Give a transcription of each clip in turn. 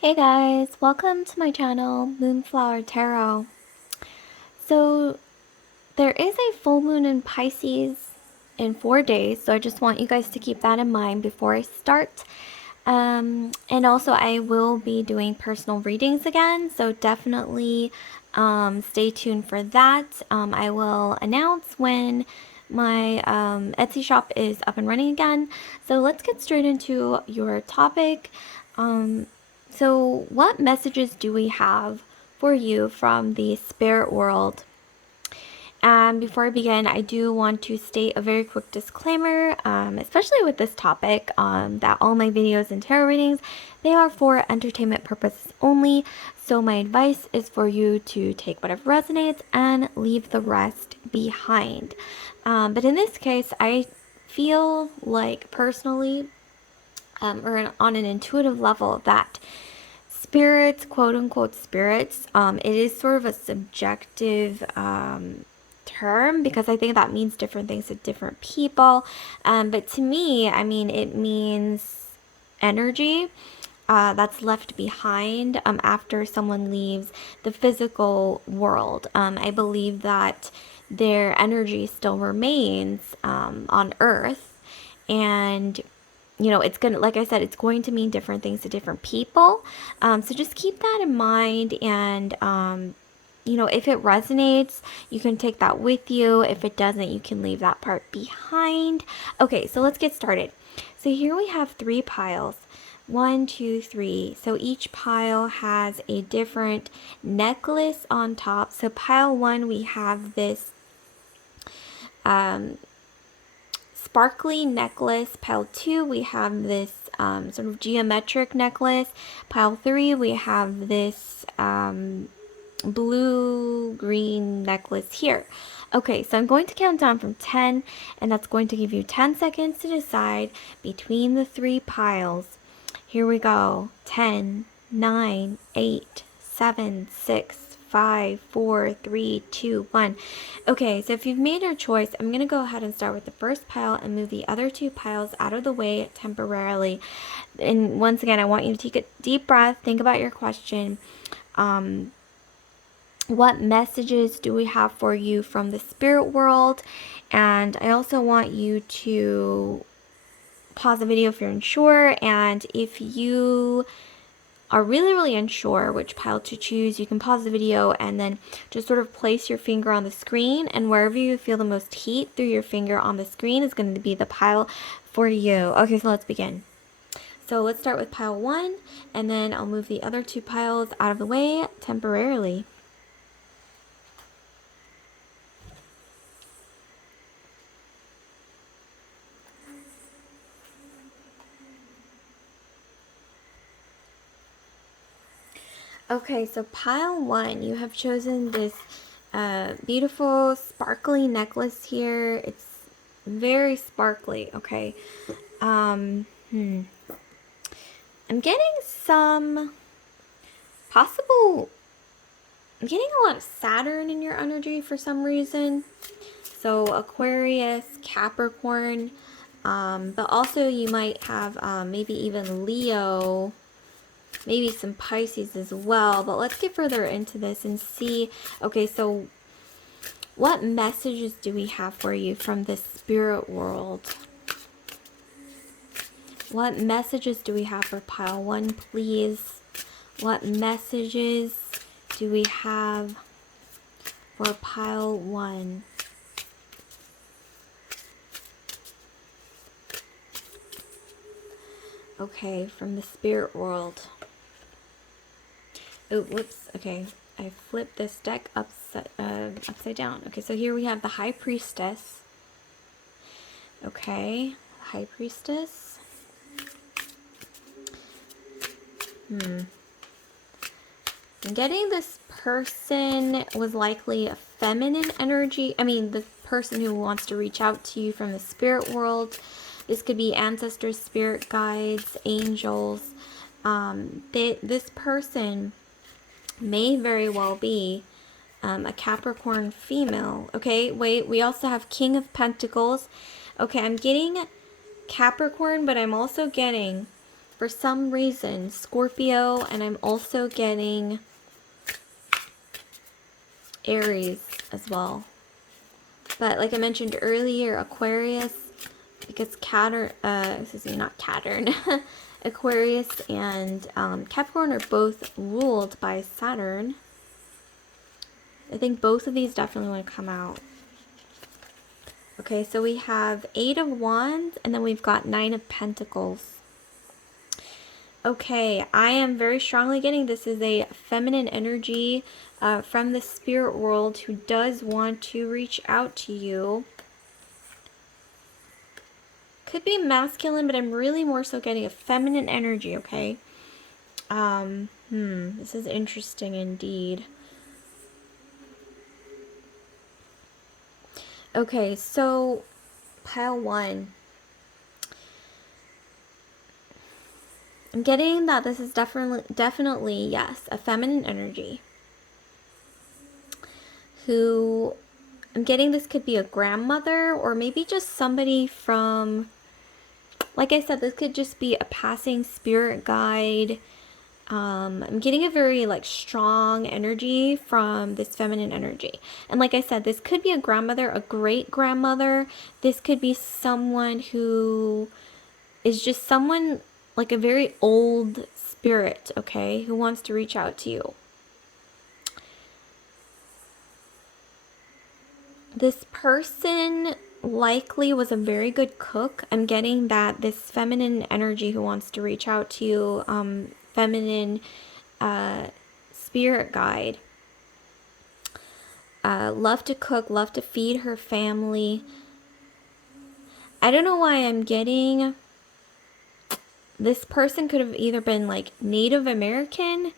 Hey guys, welcome to my channel, Moonflower Tarot. So there is a full moon in Pisces in 4 days, so I just want you guys to keep that in mind before I start. And also I will be doing personal readings again, so definitely stay tuned for that. I will announce when my Etsy shop is up and running again. So let's get straight into your topic. So what messages do we have for you from the spirit world? And before I begin, I do want to state a very quick disclaimer, especially with this topic, that all my videos and tarot readings, they are for entertainment purposes only. So my advice is for you to take whatever resonates and leave the rest behind. But in this case, I feel like personally, or on an intuitive level, that spirits, quote unquote spirits, it is sort of a subjective term because I think that means different things to different people. But to me, I mean, it means energy that's left behind after someone leaves the physical world. I believe that their energy still remains on Earth, and it's gonna, like I said, it's going to mean different things to different people. So just keep that in mind, and if it resonates, you can take that with you. If it doesn't, you can leave that part behind. Okay, so let's get started. So here we have 3 piles. 1, 2, 3. So each pile has a different necklace on top. So pile 1, we have this sparkly necklace. Pile 2, we have this sort of geometric necklace. Pile 3, we have this blue-green necklace here. Okay, so I'm going to count down from 10, and that's going to give you 10 seconds to decide between the 3 piles. Here we go. 10, 9, 8, 7, 6, 5, 4, 3, 2, 1. Okay, so if you've made your choice, I'm going to go ahead and start with the first pile and move the other 2 piles out of the way temporarily. And once again, I want you to take a deep breath, think about your question. What messages do we have for you from the spirit world? And I also want you to pause the video if you're unsure, and if you are really unsure which pile to choose, you can pause the video and then just sort of place your finger on the screen, and wherever you feel the most heat through your finger on the screen is going to be the pile for you. Okay, so let's begin. So let's start with pile 1, and then I'll move the other 2 piles out of the way temporarily. Okay, so pile 1, you have chosen this beautiful sparkly necklace here. It's very sparkly, okay. I'm getting some possible, I'm getting a lot of Saturn in your energy for some reason. So Aquarius, Capricorn, but also you might have maybe even Leo, maybe some Pisces as well. But let's get further into this and see. Okay, so what messages do we have for you from the spirit world? What messages do we have for pile 1, please? What messages do we have for pile 1? Okay, from the spirit world. Oh, whoops. Okay, I flipped this deck upside down. Okay, so here we have the High Priestess. Okay, High Priestess. I'm getting this person was likely a feminine energy. I mean, the person who wants to reach out to you from the spirit world. This could be ancestors, spirit guides, angels. This person may very well be a Capricorn female. Okay, wait, we also have King of Pentacles. Okay, I'm getting Capricorn, but I'm also getting for some reason, Scorpio, and I'm also getting Aries as well. But like I mentioned earlier, Aquarius, because Aquarius and Capricorn are both ruled by Saturn. I think both of these definitely want to come out. Okay, so we have 8 of Wands, and then we've got 9 of Pentacles. Okay, I am very strongly getting this is a feminine energy from the spirit world who does want to reach out to you. Could be masculine, but I'm really more so getting a feminine energy, okay? This is interesting indeed. Okay, so pile 1. I'm getting that this is definitely, yes, a feminine energy. Who, I'm getting this could be a grandmother or maybe just somebody from, like I said, this could just be a passing spirit guide. I'm getting a very like strong energy from this feminine energy. And like I said, this could be a grandmother, a great grandmother. This could be someone who is just someone like a very old spirit, okay, who wants to reach out to you. This person likely was a very good cook. I'm getting that this feminine energy who wants to reach out to you, feminine spirit guide. Love to cook, love to feed her family. I don't know why I'm getting... This person could have either been like Native American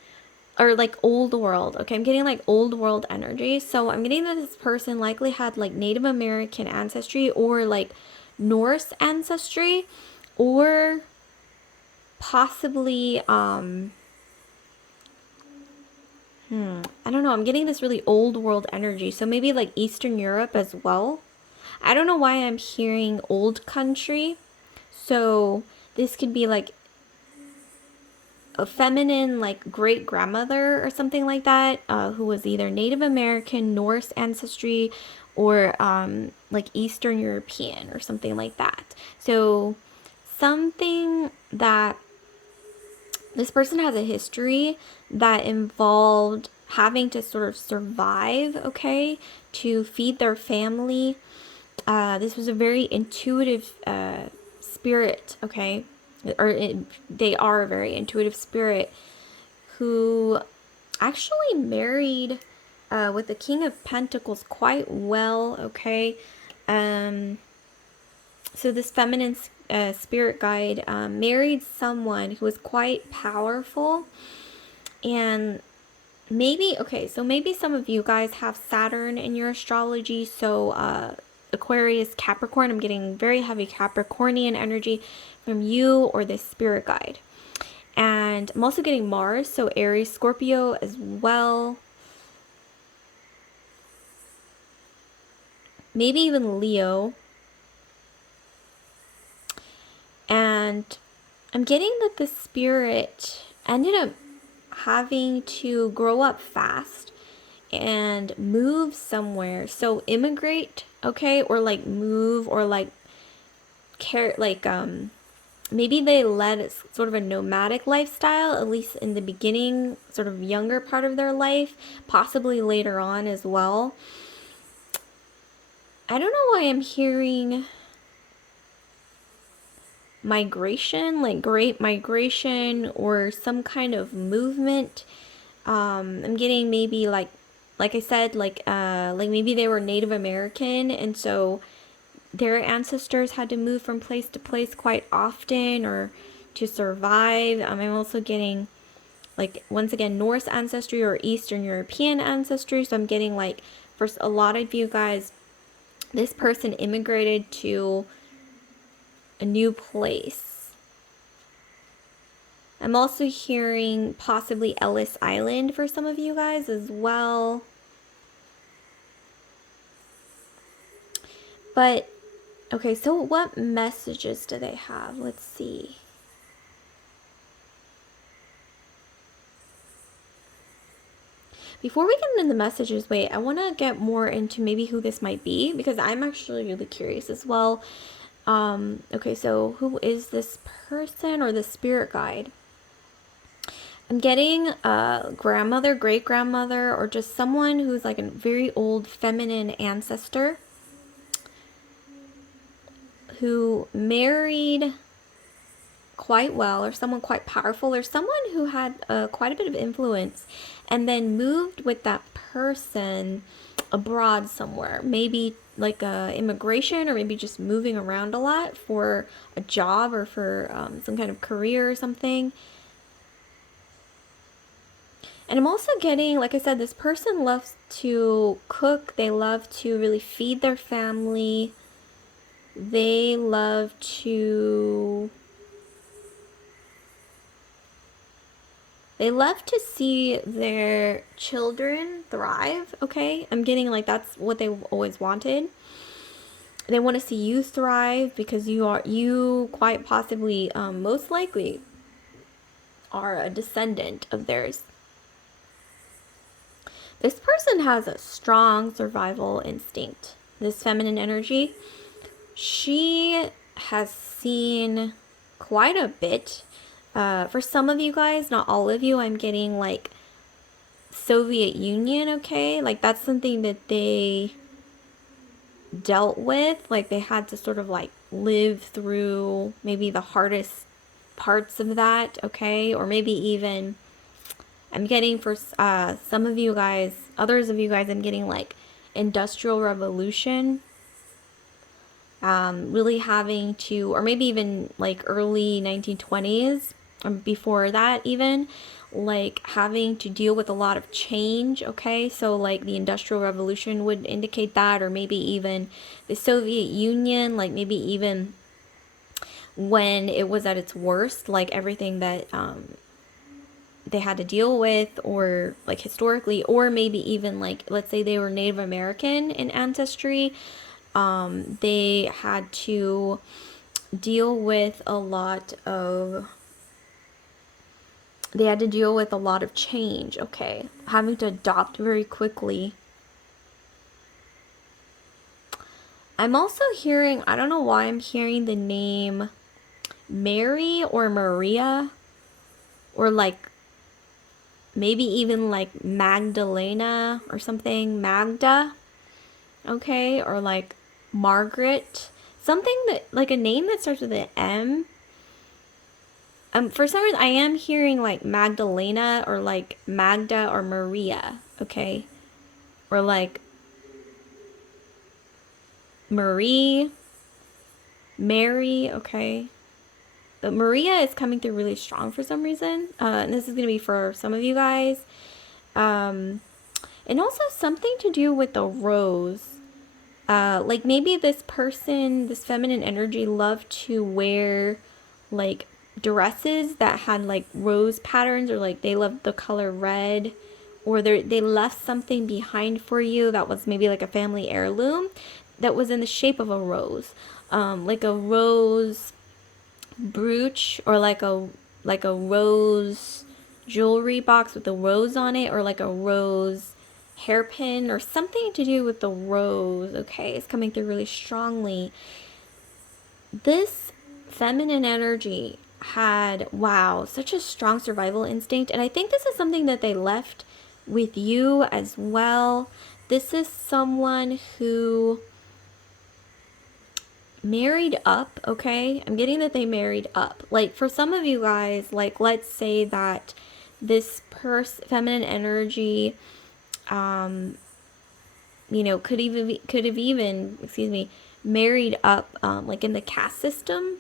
or like old world. Okay, I'm getting like old world energy. So I'm getting that this person likely had like Native American ancestry or like Norse ancestry or possibly I don't know, I'm getting this really old world energy. So maybe like Eastern Europe as well. I don't know why I'm hearing old country. So this could be like a feminine like great grandmother or something like that, who was either Native American, Norse ancestry, or like Eastern European or something like that. So something that this person has a history that involved having to sort of survive, okay, to feed their family. This was a very intuitive spirit, okay, they are a very intuitive spirit who actually married with the King of Pentacles quite well, okay. So this feminine spirit guide married someone who was quite powerful, and maybe, okay, so maybe some of you guys have Saturn in your astrology, so Aquarius, Capricorn, I'm getting very heavy Capricornian energy from you or this spirit guide. And I'm also getting Mars, so Aries, Scorpio as well. Maybe even Leo. And I'm getting that the spirit ended up having to grow up fast and move somewhere. So immigrate, okay, or like move or like care, like maybe they led sort of a nomadic lifestyle, at least in the beginning, sort of younger part of their life, possibly later on as well. I don't know why I'm hearing migration, like great migration or some kind of movement. I'm getting maybe like I said, like maybe they were Native American, and so their ancestors had to move from place to place quite often or to survive. I'm also getting like, once again, Norse ancestry or Eastern European ancestry. So I'm getting like, for a lot of you guys, this person immigrated to a new place. I'm also hearing possibly Ellis Island for some of you guys as well. But, okay, so what messages do they have? Let's see. Before we get into the messages, wait, I want to get more into maybe who this might be, because I'm actually really curious as well. Okay, so who is this person or the spirit guide? I'm getting a grandmother, great grandmother, or just someone who's like a very old feminine ancestor who married quite well, or someone quite powerful, or someone who had quite a bit of influence and then moved with that person abroad somewhere, maybe like immigration, or maybe just moving around a lot for a job or for some kind of career or something. And I'm also getting, like I said, this person loves to cook. They love to really feed their family. They love to see their children thrive, okay? I'm getting like that's what they always wanted. They want to see you thrive because you quite possibly, most likely, are a descendant of theirs. This person has a strong survival instinct. This feminine energy, she has seen quite a bit. For some of you guys, not all of you, I'm getting like Soviet Union, okay? Like that's something that they dealt with. Like they had to sort of like live through maybe the hardest parts of that, okay? Or maybe even, I'm getting for some of you guys, others of you guys, I'm getting like Industrial Revolution. Really having to, or maybe even like early 1920s, or before that even, like having to deal with a lot of change, okay? So like the Industrial Revolution would indicate that, or maybe even the Soviet Union, like maybe even when it was at its worst, like everything that they had to deal with, or like historically, or maybe even like, let's say they were Native American in ancestry. They had to deal with a lot of change, okay? Having to adopt very quickly. I'm also hearing, I don't know why I'm hearing the name Mary or Maria, or like maybe even like Magdalena or something, Magda, okay? Or like Margaret, something that, like a name that starts with an M. For some reason, I am hearing like Magdalena, or like Magda, or Maria, okay? Or like Marie, Mary, okay? But Maria is coming through really strong for some reason. And this is going to be for some of you guys. And also something to do with the rose. Like maybe this person, this feminine energy, loved to wear like dresses that had like rose patterns, or like they loved the color red, or they left something behind for you that was maybe like a family heirloom that was in the shape of a rose, like a rose brooch, or like a rose jewelry box with a rose on it, or like a rose hairpin, or something to do with the rose, okay? It's coming through really strongly. This feminine energy had, wow, such a strong survival instinct, and I think this is something that they left with you as well. This is someone who married up, okay? I'm getting that they married up. Like for some of you guys, like let's say that this feminine energy, you know, could have even, excuse me, married up, like in the caste system.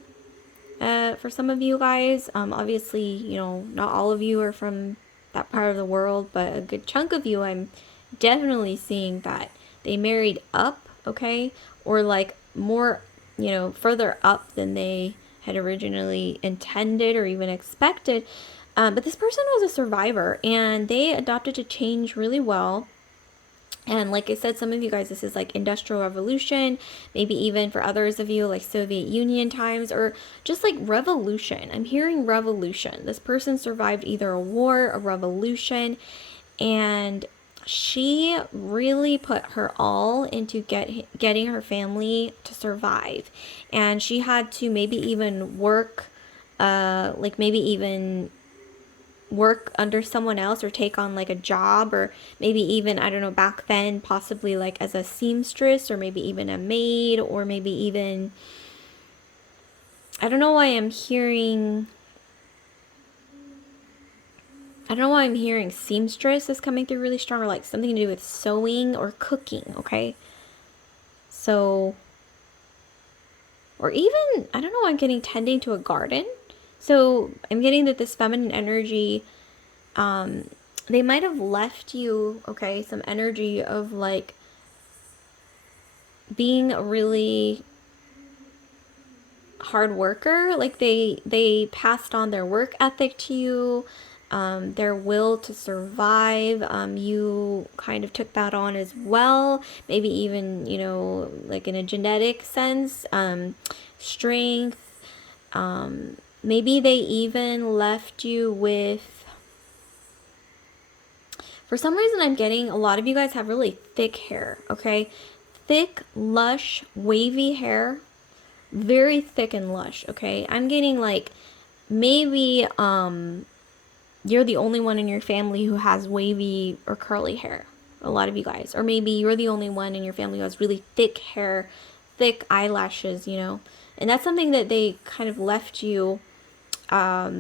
For some of you guys, obviously, you know, not all of you are from that part of the world, but a good chunk of you, I'm definitely seeing that they married up, okay? Or like more, you know, further up than they had originally intended or even expected. But this person was a survivor, and they adopted to change really well. And like I said, some of you guys, this is like Industrial Revolution, maybe even for others of you, like Soviet Union times, or just like revolution. I'm hearing revolution. This person survived either a war, a revolution, and she really put her all into getting her family to survive. And she had to maybe even work, like maybe even work under someone else or take on like a job, or maybe even, I don't know, back then possibly like as a seamstress, or maybe even a maid, or maybe even, I don't know why I'm hearing, I don't know why I'm hearing seamstress is coming through really strong, or like something to do with sewing or cooking, okay? So, or even, I don't know why I'm getting tending to a garden. So I'm getting that this feminine energy, they might have left you, okay, some energy of like being a really hard worker. Like they passed on their work ethic to you, their will to survive. You kind of took that on as well. Maybe even, you know, like in a genetic sense, strength. Maybe they even left you with, for some reason I'm getting a lot of you guys have really thick hair, okay? Thick, lush, wavy hair. Very thick and lush, okay? I'm getting like maybe you're the only one in your family who has wavy or curly hair. A lot of you guys. Or maybe you're the only one in your family who has really thick hair, thick eyelashes, you know. And that's something that they kind of left you, I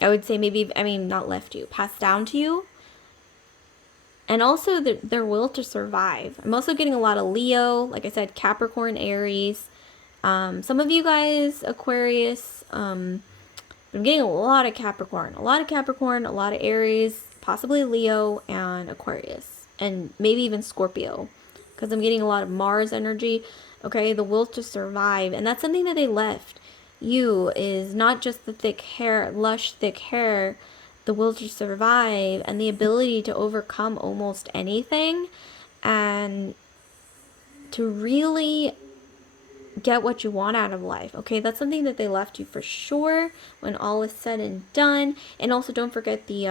would say maybe, I mean, not left you, passed down to you. And also their will to survive. I'm also getting a lot of Leo, like I said, Capricorn, Aries. Some of you guys, Aquarius, I'm getting a lot of Capricorn, a lot of Aries, possibly Leo and Aquarius, and maybe even Scorpio, because I'm getting a lot of Mars energy. Okay, the will to survive, and that's something that they left you, is not just the thick hair, lush thick hair, the will to survive, and the ability to overcome almost anything, and to really get what you want out of life. Okay, that's something that they left you for sure when all is said and done. And also don't forget the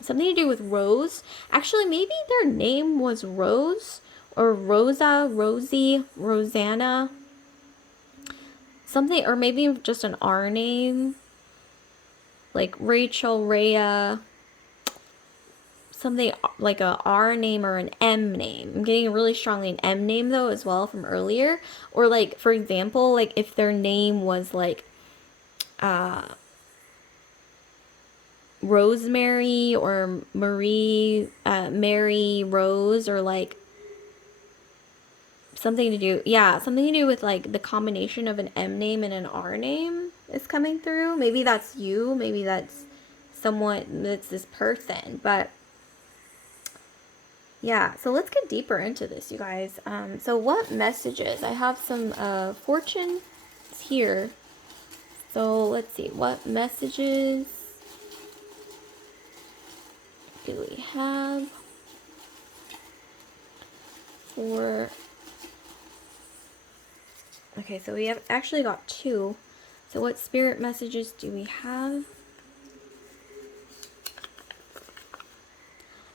something to do with Rose. Actually, maybe their name was Rose or Rosa, Rosie, Rosanna, something, or maybe just an R name, like Rachel, Rhea, something like a R name or an M name. I'm getting really strongly an M name though as well from earlier. Or like, for example, like if their name was like Rosemary or Marie, Mary Rose, or like something to do, yeah, something to do with like the combination of an M name and an R name is coming through. Maybe that's you, maybe that's someone, that's this person, but yeah, so let's get deeper into this, you guys. So what messages? I have some fortune here. So let's see, what messages do we have for... Okay, so we have actually got two. So what spirit messages do we have?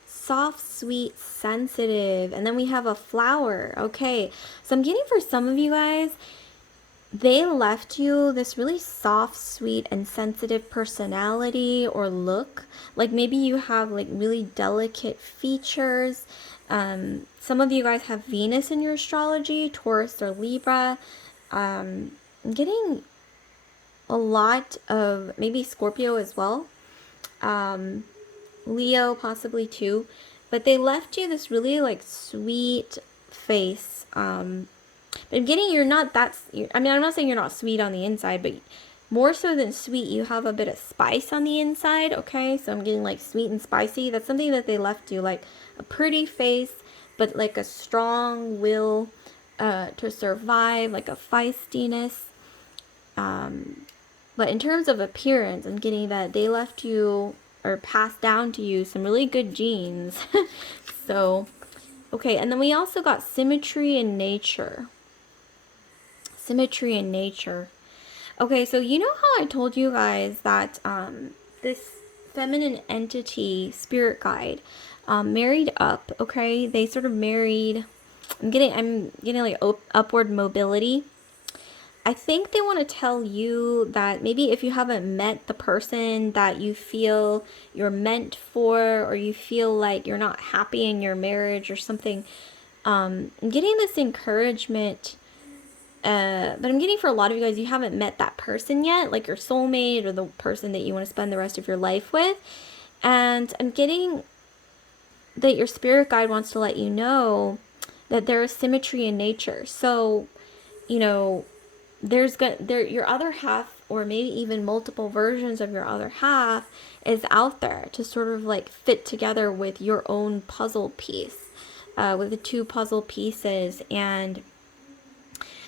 Soft, sweet, sensitive. And then we have a flower. Okay, so I'm getting for some of you guys, they left you this really soft, sweet, and sensitive personality or look. Like maybe you have like really delicate features. Some of you guys have Venus in your astrology, Taurus or Libra. I'm getting a lot of maybe Scorpio as well. Leo possibly too. But they left you this really like sweet face. But I'm getting you're not that, I mean, I'm not saying you're not sweet on the inside, but more so than sweet, you have a bit of spice on the inside, okay? So I'm getting like sweet and spicy. That's something that they left you, like a pretty face, but like a strong will to survive, like a feistiness. But in terms of appearance, I'm getting that they left you or passed down to you some really good genes. So, okay, and then we also got symmetry in nature. Symmetry in nature. Okay, so you know how I told you guys that this feminine entity, spirit guide, married up, okay? They sort of married. I'm getting like upward mobility. I think they want to tell you that maybe if you haven't met the person that you feel you're meant for, or you feel like you're not happy in your marriage or something, I'm getting this encouragement. But I'm getting for a lot of you guys, you haven't met that person yet, like your soulmate or the person that you want to spend the rest of your life with. And I'm getting that your spirit guide wants to let you know that there is symmetry in nature. So, you know, your other half, or maybe even multiple versions of your other half, is out there to sort of like fit together with your own puzzle piece, with the two puzzle pieces. And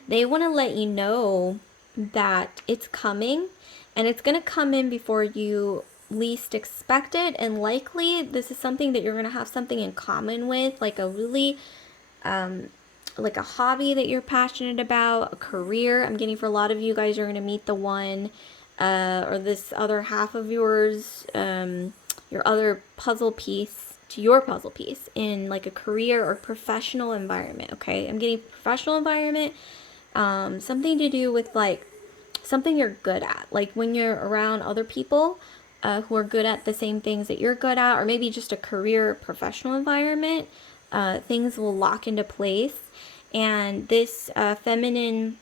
they want to let you know that it's coming, and it's going to come in before you least expect it. And likely this is something that you're going to have something in common with, like a really like a hobby that you're passionate about, a career. I'm getting for a lot of you guys, you're going to meet the one, or this other half of yours, your other puzzle piece to your puzzle piece in like a career or professional environment. Okay, I'm getting professional environment, something to do with like something you're good at, like when you're around other people who are good at the same things that you're good at, or maybe just a career professional environment. Things will lock into place. And this feminine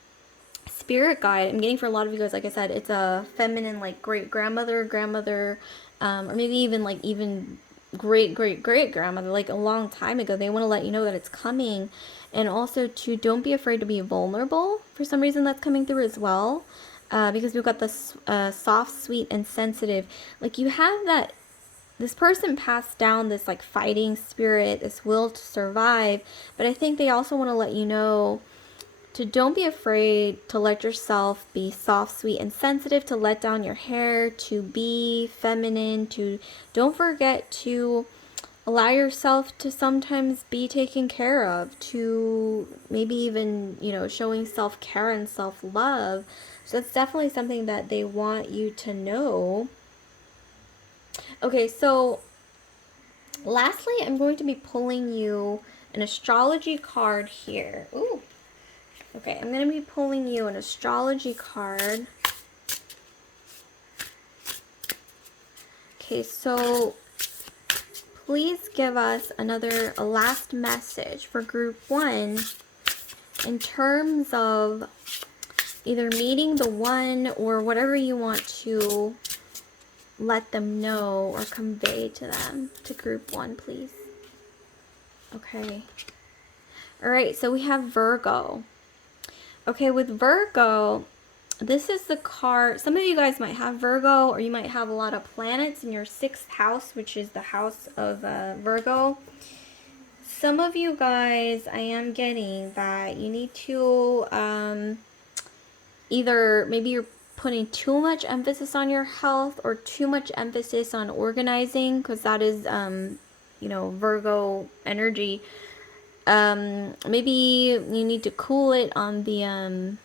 spirit guide, I'm getting for a lot of you guys, like I said, it's a feminine, like great grandmother, or maybe even like even great grandmother, like a long time ago. They want to let you know that it's coming. And also to don't be afraid to be vulnerable. For some reason that's coming through as well, because we've got this soft, sweet, and sensitive. Like you have that, this person passed down this like fighting spirit, this will to survive. But I think they also want to let you know to don't be afraid to let yourself be soft, sweet, and sensitive, to let down your hair, to be feminine, to don't forget to allow yourself to sometimes be taken care of, to maybe even, you know, showing self-care and self-love. So that's definitely something that they want you to know. Okay, so lastly, I'm going to be pulling you an astrology card here. Ooh. Okay, I'm going to be pulling you an astrology card. Okay, so please give us a last message for group 1 in terms of either meeting the one or whatever you want to let them know or convey to them, to group 1, please. Okay. All right, so we have Virgo. Okay, with Virgo, this is the card. Some of you guys might have Virgo, or you might have a lot of planets in your 6th house, which is the house of Virgo. Some of you guys, I am getting that you need to either maybe you're putting too much emphasis on your health or too much emphasis on organizing, because that is, you know, Virgo energy. Maybe you need to cool it on the,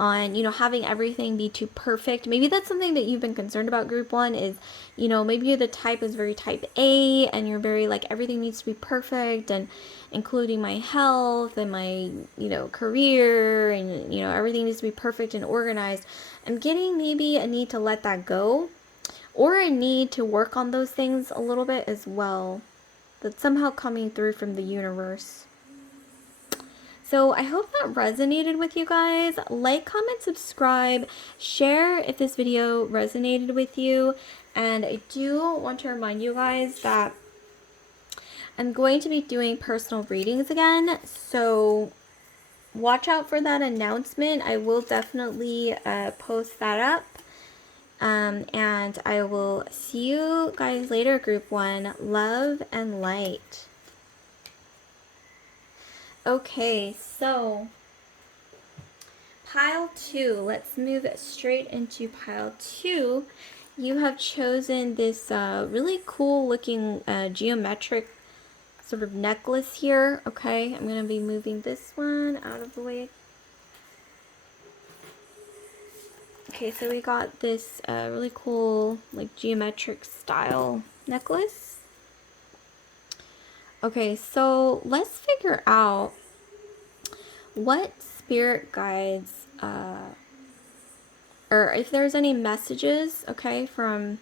you know, having everything be too perfect. Maybe that's something that you've been concerned about, group 1, is, you know, maybe you're the type is very type A, and you're very like, everything needs to be perfect, and including my health and my, you know, career, and, you know, everything needs to be perfect and organized. I'm getting maybe a need to let that go, or a need to work on those things a little bit as well. That's somehow coming through from the universe. So I hope that resonated with you guys. Like, comment, subscribe, share if this video resonated with you. And I do want to remind you guys that I'm going to be doing personal readings again. So watch out for that announcement. I will definitely post that up. And I will see you guys later, group 1. Love and light. Okay, so pile 2, let's move straight into pile 2. You have chosen this really cool looking geometric sort of necklace here. Okay, I'm going to be moving this one out of the way. Okay, so we got this really cool, like, geometric style necklace. Okay, so let's figure out what spirit guides, or if there's any messages, okay, from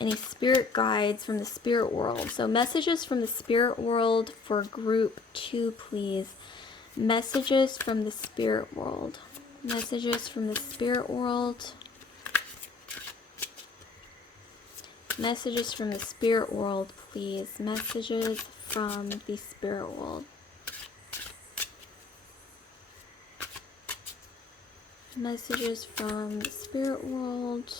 any spirit guides from the spirit world. So messages from the spirit world for group 2, please. Messages from the spirit world. Messages from the spirit world. Messages from the spirit world, please. Messages from the spirit world. Messages from the spirit world.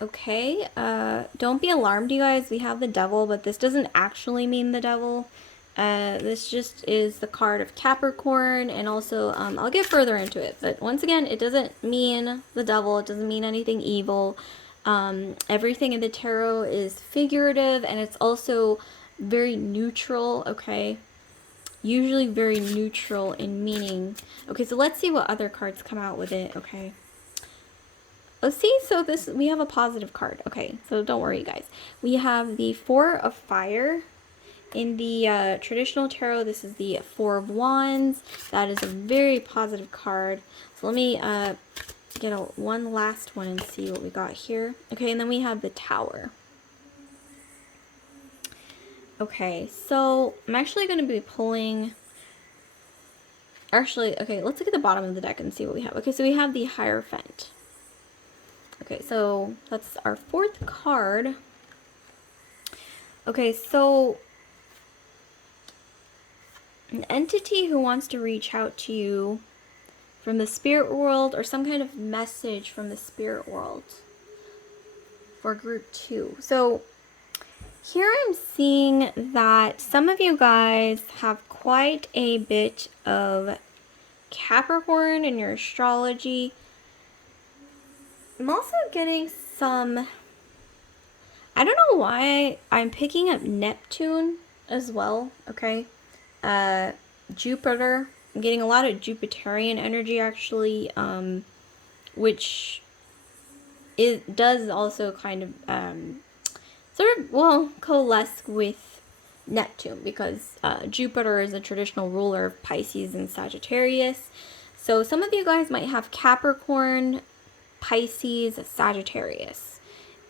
Okay, don't be alarmed, you guys. We have the devil, but this doesn't actually mean the devil. This just is the card of Capricorn, and also, I'll get further into it. But once again, it doesn't mean the devil. It doesn't mean anything evil. Everything in the tarot is figurative, and it's also very neutral, okay? Usually very neutral in meaning. Okay, so let's see what other cards come out with it, okay? Oh, see, so this, we have a positive card. Okay, so don't worry, guys. We have the Four of Fire. In the traditional tarot, this is the Four of Wands. That is a very positive card. So let me get one last one and see what we got here. Okay, and then we have the Tower. Okay, so I'm actually going to be pulling... Actually, okay, let's look at the bottom of the deck and see what we have. Okay, so we have the Hierophant. Okay, so that's our fourth card. Okay, so an entity who wants to reach out to you from the spirit world, or some kind of message from the spirit world for group 2. So here I'm seeing that some of you guys have quite a bit of Capricorn in your astrology. I'm also getting some, I don't know why I'm picking up Neptune as well, okay? Jupiter. I'm getting a lot of Jupiterian energy, actually, which it does also kind of sort of, well, coalesce with Neptune, because Jupiter is a traditional ruler of Pisces and Sagittarius. So some of you guys might have Capricorn, Pisces, Sagittarius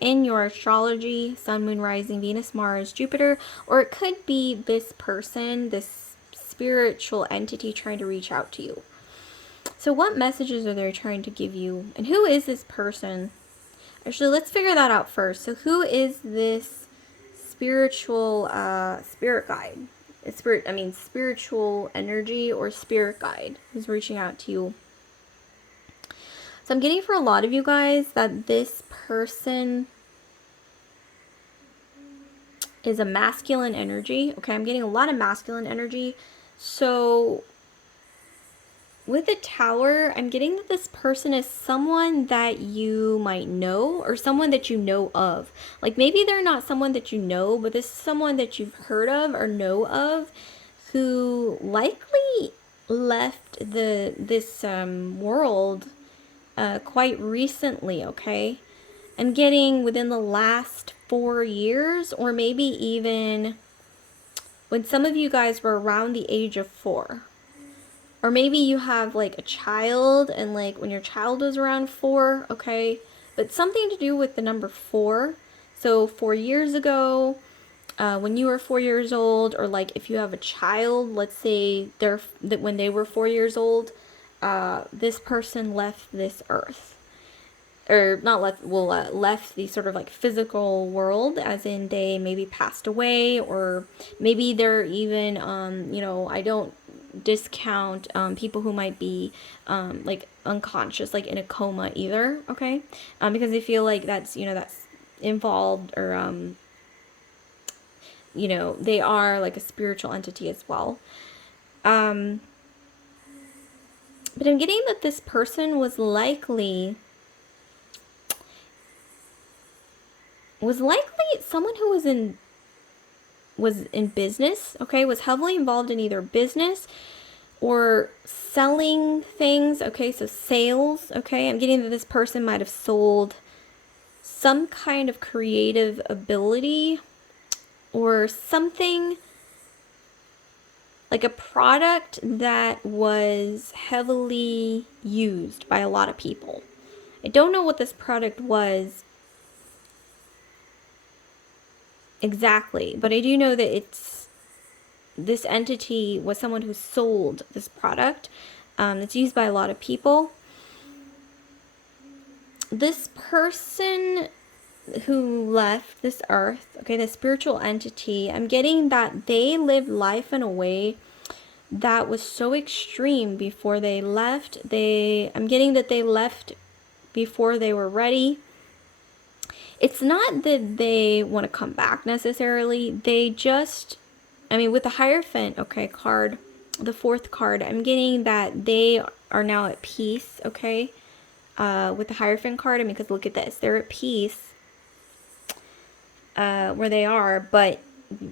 in your astrology, Sun, Moon, Rising, Venus, Mars, Jupiter, or it could be this person, this spiritual entity trying to reach out to you. So what messages are they trying to give you? And who is this person? Actually, let's figure that out first. So who is this spiritual spirit guide? Spiritual energy or spirit guide who's reaching out to you? So I'm getting for a lot of you guys that this person is a masculine energy. Okay, I'm getting a lot of masculine energy. So with the Tower, I'm getting that this person is someone that you might know, or someone that you know of. Like, maybe they're not someone that you know, but this is someone that you've heard of or know of, who likely left this world quite recently, okay? I'm getting within the last 4 years, or maybe even when some of you guys were around the age of 4. Or maybe you have like a child, and like when your child was around 4, okay? But something to do with the number 4. So 4 years ago, when you were 4 years old, or like if you have a child, let's say when they were 4 years old, this person left this earth. Or not left, well, left the sort of like physical world, as in they maybe passed away, or maybe they're even, I don't discount people who might be like unconscious, like in a coma either, okay? Because I feel like that's involved, or they are like a spiritual entity as well. But I'm getting that this person was likely someone who was in was in business, okay, was heavily involved in either business or selling things, okay, so sales, okay. I'm getting that this person might have sold some kind of creative ability or something like a product that was heavily used by a lot of people. I don't know what this product was exactly, but I do know that this entity was someone who sold this product that's used by a lot of people. This person who left this earth, okay, the spiritual entity, I'm getting that they lived life in a way that was so extreme before they left. I'm getting that they left before they were ready. It's not that they want to come back necessarily. They just, I mean, with the Hierophant, okay, card, the fourth card, I'm getting that they are now at peace, okay, with the Hierophant card. I mean, because look at this. They're at peace where they are, but,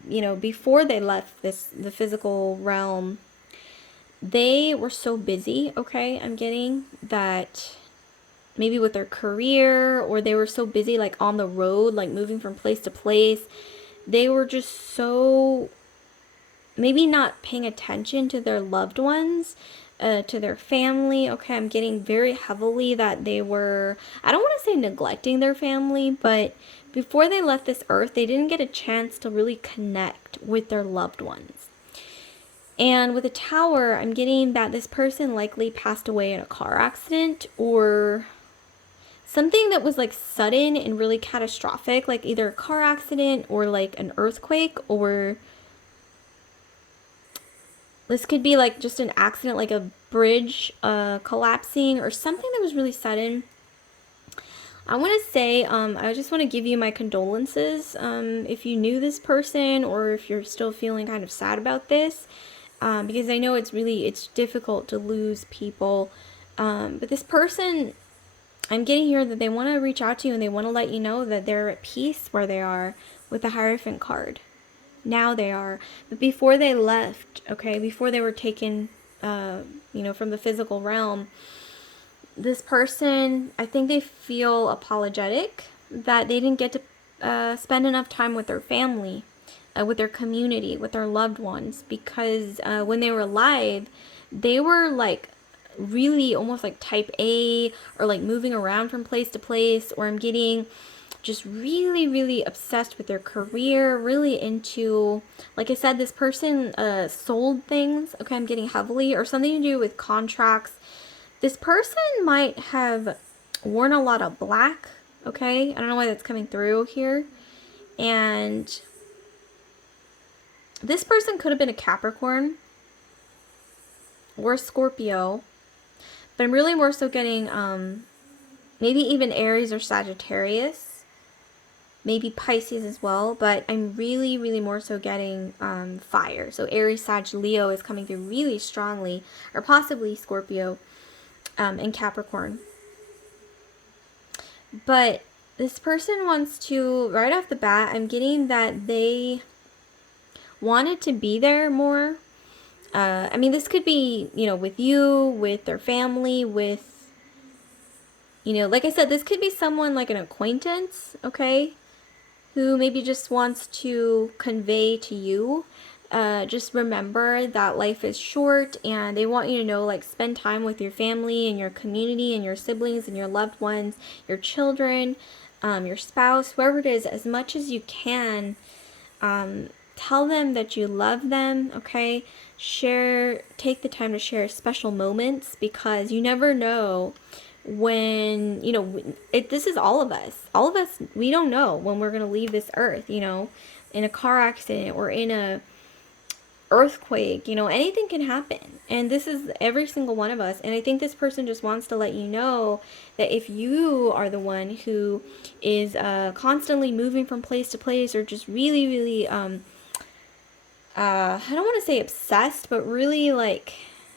you know, before they left the physical realm, they were so busy, okay, I'm getting that maybe with their career, or they were so busy like on the road, like moving from place to place. They were just so maybe not paying attention to their loved ones, to their family. Okay, I'm getting very heavily that they were, I don't want to say neglecting their family, but before they left this earth, they didn't get a chance to really connect with their loved ones. And with the Tower, I'm getting that this person likely passed away in a car accident or something that was like sudden and really catastrophic, like either a car accident or like an earthquake, or this could be like just an accident, like a bridge collapsing or something that was really sudden. I want to say, I just want to give you my condolences if you knew this person or if you're still feeling kind of sad about this. Because I know it's difficult to lose people. But this person, I'm getting here that they want to reach out to you and they want to let you know that they're at peace where they are with the Hierophant card. Now they are. But before they left, okay, before they were taken, from the physical realm, this person, I think they feel apologetic that they didn't get to spend enough time with their family, with their community, with their loved ones, because when they were alive, they were like really almost like type A, or like moving around from place to place, or I'm getting just really, really obsessed with their career, really into, like I said, this person sold things, okay, I'm getting heavily, or something to do with contracts. This person might have worn a lot of black, okay, I don't know why that's coming through here, and this person could have been a Capricorn or a Scorpio, but I'm really more so getting maybe even Aries or Sagittarius, maybe Pisces as well, but I'm really, really more so getting fire. So Aries, Sag, Leo is coming through really strongly, or possibly Scorpio and Capricorn. But this person wants to, right off the bat, I'm getting that they wanted to be there more. I mean, this could be, with you, with their family, with, like I said, this could be someone like an acquaintance, okay, who maybe just wants to convey to you, just remember that life is short, and they want you to know, like, spend time with your family and your community and your siblings and your loved ones, your children, your spouse, whoever it is, as much as you can. Tell them that you love them, okay? Take the time to share special moments, because you never know when, this is all of us. All of us, we don't know when we're going to leave this earth, in a car accident or in a earthquake, anything can happen. And this is every single one of us. And I think this person just wants to let you know that if you are the one who is constantly moving from place to place, or just really, really, I don't want to say obsessed, but really like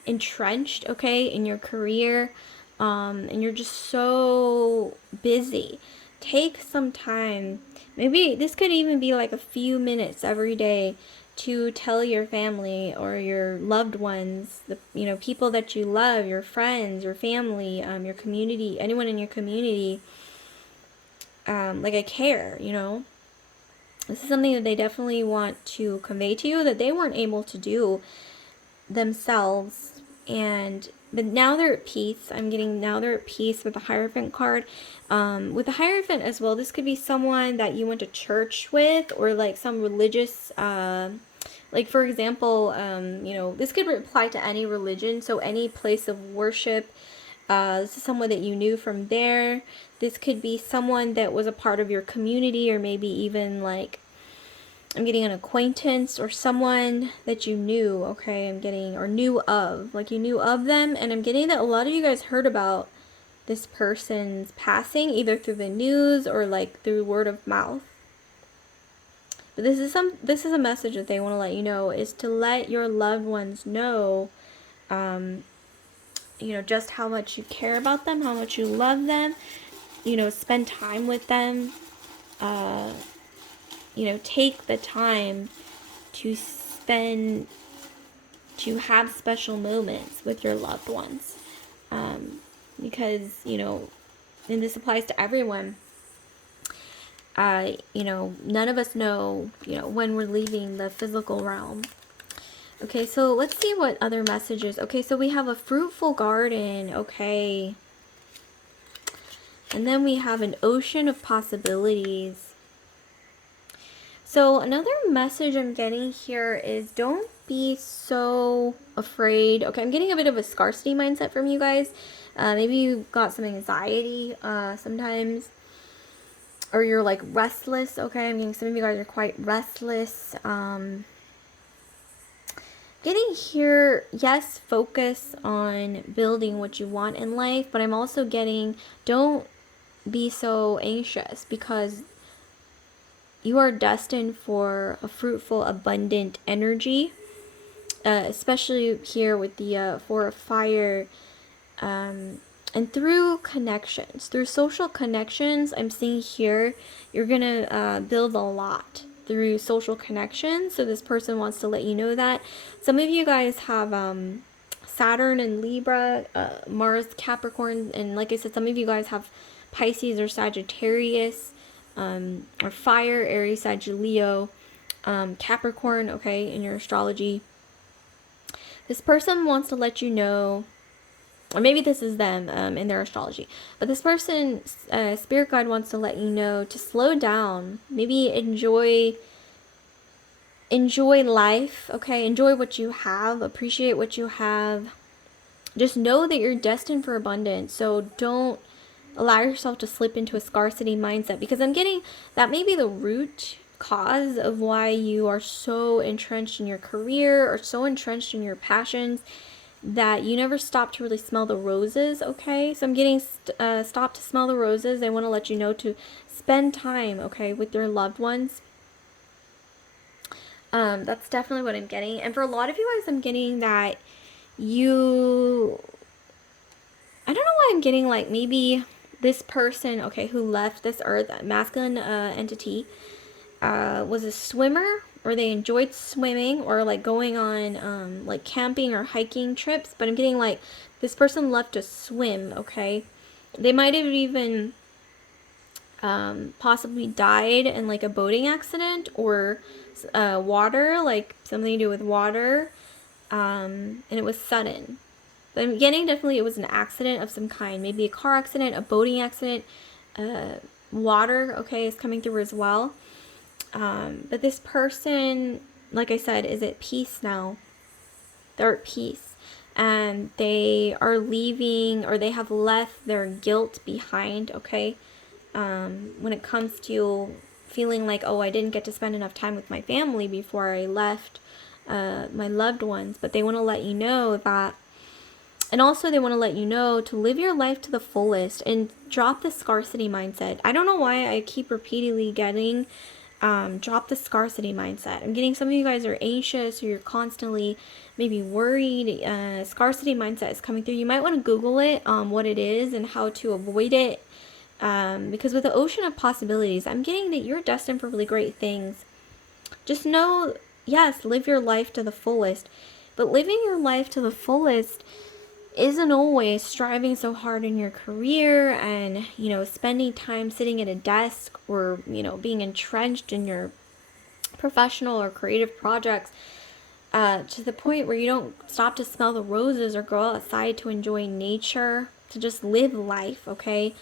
entrenched, okay, in your career, and you're just so busy, take some time. Maybe this could even be like a few minutes every day to tell your family or your loved ones, the people that you love, your friends, your family, your community, anyone in your community, like I care. This is something that they definitely want to convey to you that they weren't able to do themselves. But now they're at peace. I'm getting now they're at peace with the Hierophant card. With the Hierophant as well, this could be someone that you went to church with, or like some religious, like for example, this could apply to any religion, so any place of worship. This is someone that you knew from there. This could be someone that was a part of your community, or maybe even like, I'm getting an acquaintance or someone that you knew, okay? I'm getting, or knew of, like you knew of them. And I'm getting that a lot of you guys heard about this person's passing, either through the news or like through word of mouth. But this is a message that they want to let you know, is to let your loved ones know, just how much you care about them, how much you love them, spend time with them, take the time to have special moments with your loved ones. Because, and this applies to everyone, none of us know, when we're leaving the physical realm. Okay, so let's see what other messages. Okay, so we have a fruitful garden, okay. And then we have an ocean of possibilities. So another message I'm getting here is don't be so afraid. Okay, I'm getting a bit of a scarcity mindset from you guys. Maybe you got some anxiety sometimes, or you're like restless. Okay, I'm getting some of you guys are quite restless. Getting here, yes, focus on building what you want in life, but I'm also getting, don't be so anxious, because you are destined for a fruitful, abundant energy, especially here with the Four of Fire, and through connections, through social connections. I'm seeing here you're gonna build a lot through social connections. So this person wants to let you know that. Some of you guys have Saturn and Libra, Mars, Capricorn, and like I said, some of you guys have Pisces or Sagittarius, or fire, Aries, Sagittarius, Leo, Capricorn, okay, in your astrology. This person wants to let you know, or maybe this is them in their astrology, but this person, spirit guide, wants to let you know to slow down, maybe enjoy life, okay, enjoy what you have, appreciate what you have. Just know that you're destined for abundance, so don't allow yourself to slip into a scarcity mindset, because I'm getting that may be the root cause of why you are so entrenched in your career or so entrenched in your passions that you never stop to really smell the roses, okay? So I'm getting stop to smell the roses. I want to let you know to spend time, okay, with your loved ones. That's definitely what I'm getting. And for a lot of you guys, I'm getting that I don't know why I'm getting like maybe this person, okay, who left this earth, masculine entity, was a swimmer, or they enjoyed swimming, or like going on like camping or hiking trips. But I'm getting like this person left to swim, okay? They might have even possibly died in like a boating accident, or water, like something to do with water, and it was sudden. But I'm getting definitely it was an accident of some kind, maybe a car accident, a boating accident, water, okay, is coming through as well. But this person, like I said, is at peace now. They're at peace, and they are leaving, or they have left their guilt behind, okay? When it comes to feeling like, oh, I didn't get to spend enough time with my family before I left my loved ones. But they want to let you know that, and also they want to let you know to live your life to the fullest and drop the scarcity mindset. I don't know why I keep repeatedly getting drop the scarcity mindset. I'm getting some of you guys are anxious, or you're constantly maybe worried. Scarcity mindset is coming through. You might want to Google it, what it is and how to avoid it. Because with the ocean of possibilities, I'm getting that you're destined for really great things. Just know, yes, live your life to the fullest. But living your life to the fullest isn't always striving so hard in your career and, spending time sitting at a desk or, being entrenched in your professional or creative projects to the point where you don't stop to smell the roses or go outside to enjoy nature, to just live life, okay,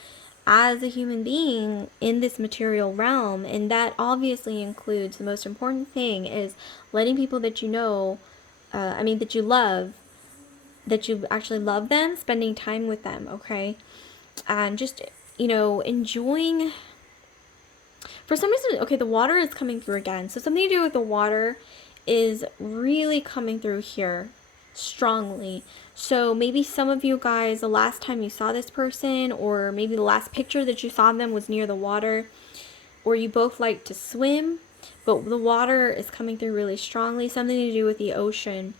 as a human being in this material realm. And that obviously includes, the most important thing is letting people that you know, that you love, that you actually love them, spending time with them, okay? And just, enjoying. For some reason, okay, the water is coming through again. So something to do with the water is really coming through here strongly. So maybe some of you guys, the last time you saw this person, or maybe the last picture that you saw of them was near the water, or you both like to swim, but the water is coming through really strongly, something to do with the ocean.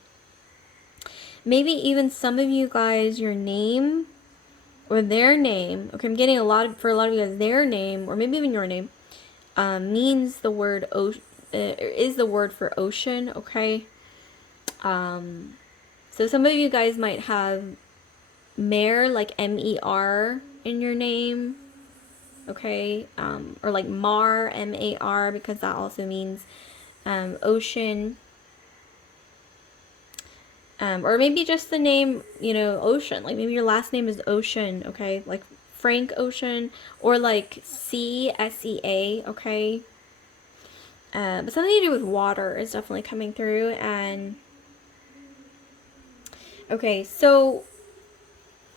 Maybe even some of you guys, your name or their name, okay, I'm getting for a lot of you guys, their name, or maybe even your name, means the word is the word for ocean, okay? So some of you guys might have Mer, like M-E-R in your name, okay? Or like Mar, M-A-R, because that also means ocean. Or maybe just the name, Ocean. Like maybe your last name is Ocean, okay? Like Frank Ocean, or like C-S-E-A, okay? But something to do with water is definitely coming through. And okay, so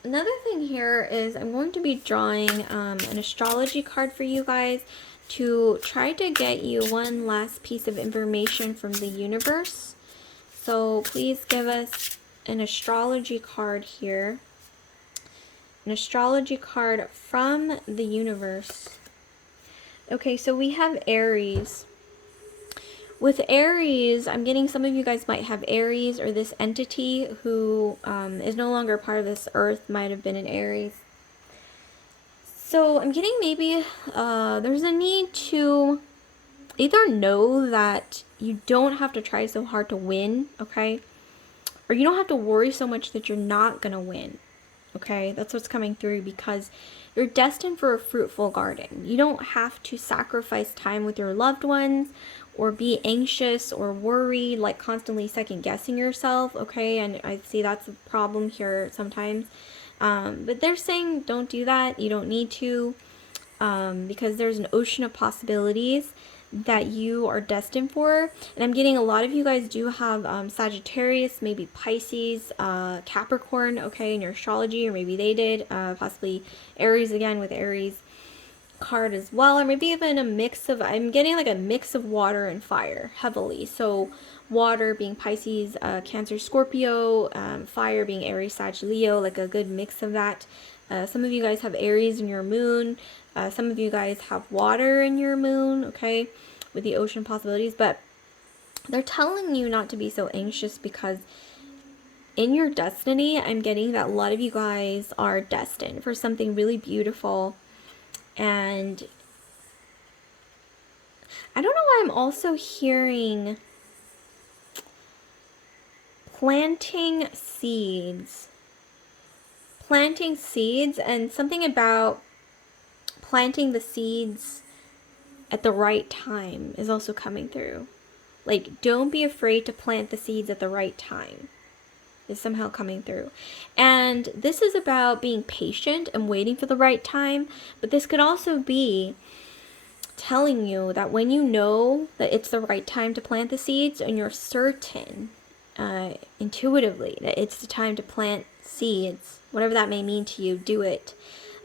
another thing here is I'm going to be drawing an astrology card for you guys to try to get you one last piece of information from the universe. So please give us an astrology card here. An astrology card from the universe. Okay, so we have Aries. With Aries, I'm getting some of you guys might have Aries, or this entity who is no longer part of this earth might have been an Aries. So I'm getting maybe there's a need to either know that you don't have to try so hard to win, okay? Or you don't have to worry so much that you're not going to win, okay? That's what's coming through, because you're destined for a fruitful garden. You don't have to sacrifice time with your loved ones or be anxious or worried, like constantly second guessing yourself, okay? And I see that's a problem here sometimes. But they're saying don't do that. You don't need to, because there's an ocean of possibilities that you are destined for. And I'm getting a lot of you guys do have Sagittarius, maybe Pisces, Capricorn, okay, in your astrology, or maybe they did, possibly Aries again with Aries card as well, or maybe even a mix of, I'm getting like a mix of water and fire heavily. So water being Pisces, Cancer, Scorpio, fire being Aries, Sag, Leo, like a good mix of that. Some of you guys have Aries in your moon. Some of you guys have water in your moon, okay, with the ocean possibilities. But they're telling you not to be so anxious, because in your destiny, I'm getting that a lot of you guys are destined for something really beautiful. And I don't know why I'm also hearing planting seeds. Planting seeds, and something about planting the seeds at the right time is also coming through. Like, don't be afraid to plant the seeds at the right time is somehow coming through. And this is about being patient and waiting for the right time. But this could also be telling you that when you know that it's the right time to plant the seeds, and you're certain intuitively that it's the time to plant seeds, whatever that may mean to you, do it.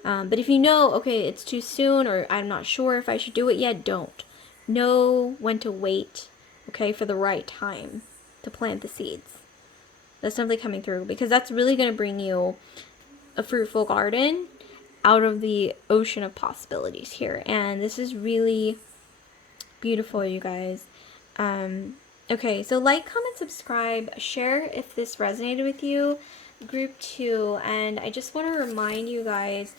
But if you know, okay, it's too soon, or I'm not sure if I should do it yet, don't. Know when to wait, okay, for the right time to plant the seeds. That's simply coming through, because that's really going to bring you a fruitful garden out of the ocean of possibilities here. And this is really beautiful, you guys. Okay, so like, comment, subscribe, share if this resonated with you, group 2. And I just want to remind you guys,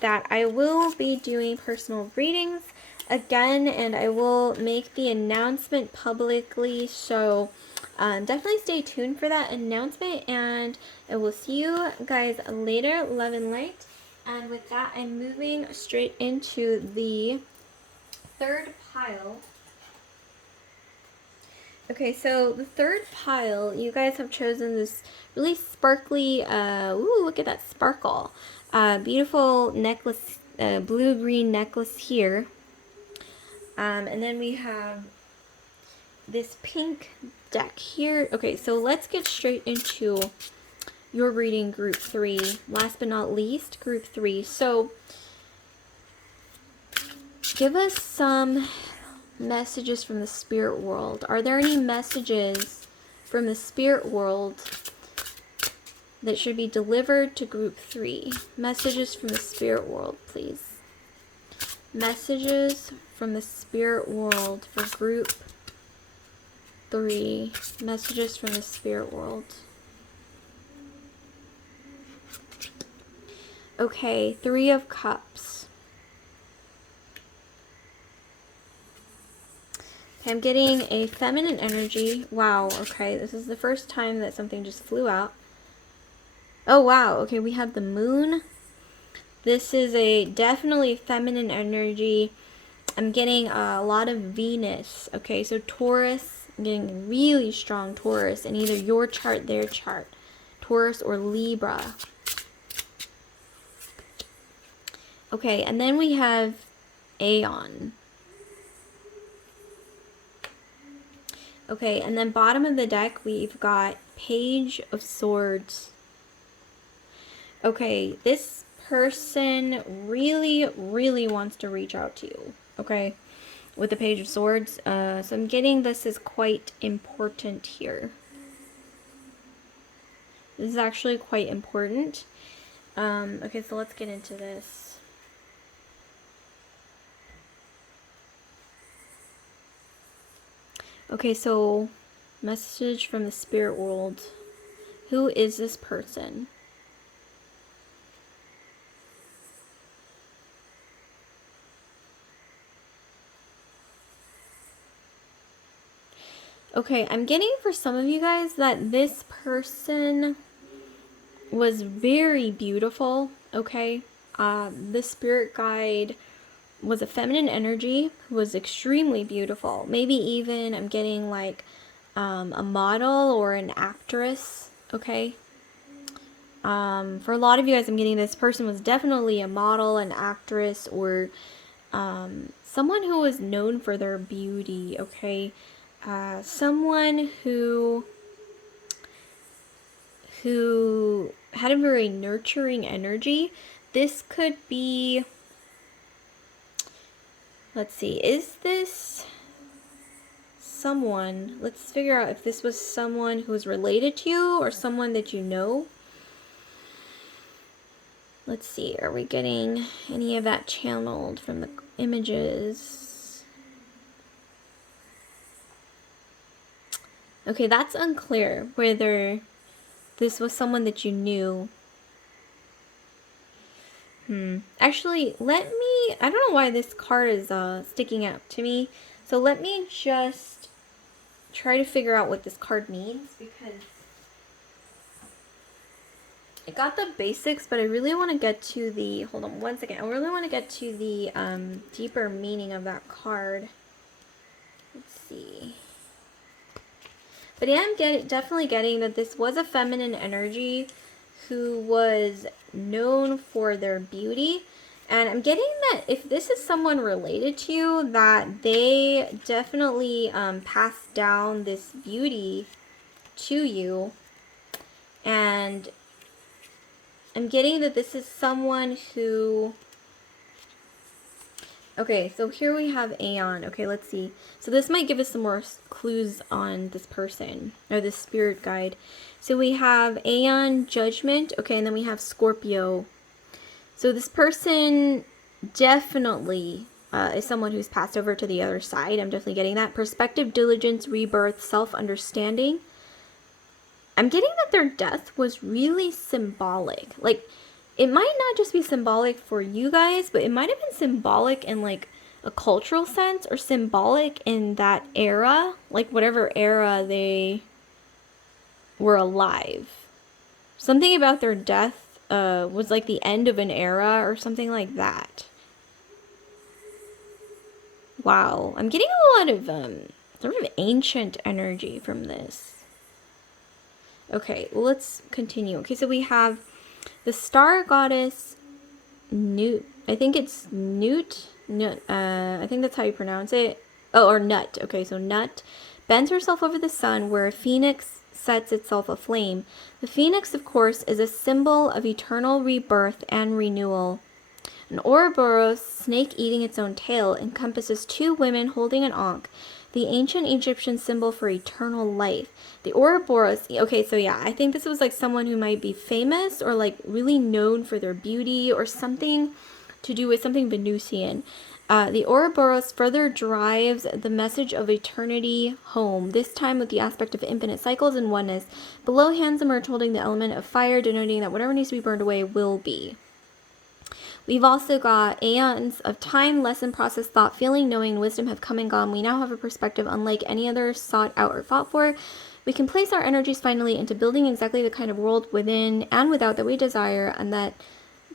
that I will be doing personal readings again, and I will make the announcement publicly, so definitely stay tuned for that announcement, and I will see you guys later. Love and light. And with that, I'm moving straight into the third pile. Okay, so the third pile, you guys have chosen this really sparkly, ooh, look at that sparkle. Beautiful necklace, blue-green necklace here. And then we have this pink deck here. Okay, so let's get straight into your reading, group 3. Last but not least, group 3. So give us some messages from the spirit world. Are there any messages from the spirit world that should be delivered to group 3? Messages from the spirit world, please. Messages from the spirit world for group 3. Messages from the spirit world. Okay, 3 of Cups. Okay, I'm getting a feminine energy. Wow, okay, this is the first time that something just flew out. Oh, wow, okay, we have the moon. This is a definitely feminine energy. I'm getting a lot of Venus. Okay, so Taurus, I'm getting really strong Taurus in either your chart, their chart. Taurus or Libra. Okay, and then we have Aeon. Okay, and then bottom of the deck, we've got Page of Swords. Okay, this person really, really wants to reach out to you. Okay, with the Page of Swords. So I'm getting this is quite important here. This is actually quite important. Okay, so let's get into this. Okay, so message from the spirit world. Who is this person? Okay, I'm getting for some of you guys that this person was very beautiful, okay? The spirit guide was a feminine energy, was extremely beautiful. Maybe even I'm getting like a model or an actress, okay? For a lot of you guys, I'm getting this person was definitely a model, an actress, or someone who was known for their beauty, okay? Someone who had a very nurturing energy. This could be, let's see, is this someone, let's figure out if this was someone who's related to you or someone that you know. Let's see, are we getting any of that channeled from the images? Okay, that's unclear whether this was someone that you knew. Actually, I don't know why this card is sticking out to me. So let me just try to figure out what this card means, because I got the basics, but I really want to get to the, hold on one second. I really want to get to the deeper meaning of that card. Let's see. But I am definitely getting that this was a feminine energy who was known for their beauty. And I'm getting that if this is someone related to you, that they definitely passed down this beauty to you. And I'm getting that this is someone who... Okay, so here we have Aeon. Okay, let's see. So this might give us some more clues on this person, or this spirit guide. So we have Aeon, Judgment. Okay, and then we have Scorpio. So this person definitely is someone who's passed over to the other side. I'm definitely getting that. Perspective, diligence, rebirth, self-understanding. I'm getting that their death was really symbolic. Like, it might not just be symbolic for you guys, but it might have been symbolic in like a cultural sense, or symbolic in that era, like whatever era they were alive. Something about their death was like the end of an era or something like that. Wow, I'm getting a lot of sort of ancient energy from this. Okay, well, let's continue. Okay, so we have the star goddess Newt. I think it's Newt. Nut. I think that's how you pronounce it. Oh, or Nut. Okay, so Nut bends herself over the sun where a phoenix sets itself aflame. The phoenix, of course, is a symbol of eternal rebirth and renewal. An Ouroboros, snake eating its own tail, encompasses two women holding an ankh, the ancient Egyptian symbol for eternal life. The Ouroboros, okay, so yeah, I think this was like someone who might be famous or like really known for their beauty or something to do with something Venusian. The Ouroboros further drives the message of eternity home, this time with the aspect of infinite cycles and oneness. Below, hands emerge holding the element of fire, denoting that whatever needs to be burned away will be. We've also got aeons of time, lesson, process, thought, feeling, knowing, wisdom have come and gone. We now have a perspective unlike any other sought out or fought for. We can place our energies finally into building exactly the kind of world within and without that we desire and that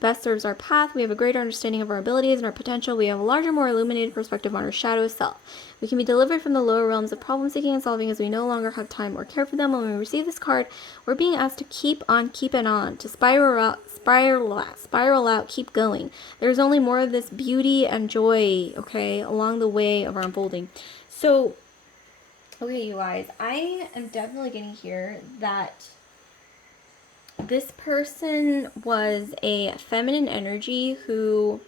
best serves our path. We have a greater understanding of our abilities and our potential. We have a larger, more illuminated perspective on our shadow self. We can be delivered from the lower realms of problem seeking and solving as we no longer have time or care for them. When we receive this card, we're being asked to keep on keeping on, to spiral out, keep going. There's only more of this beauty and joy, okay, along the way of our unfolding. So, okay, you guys, I am definitely getting here that this person was a feminine energy who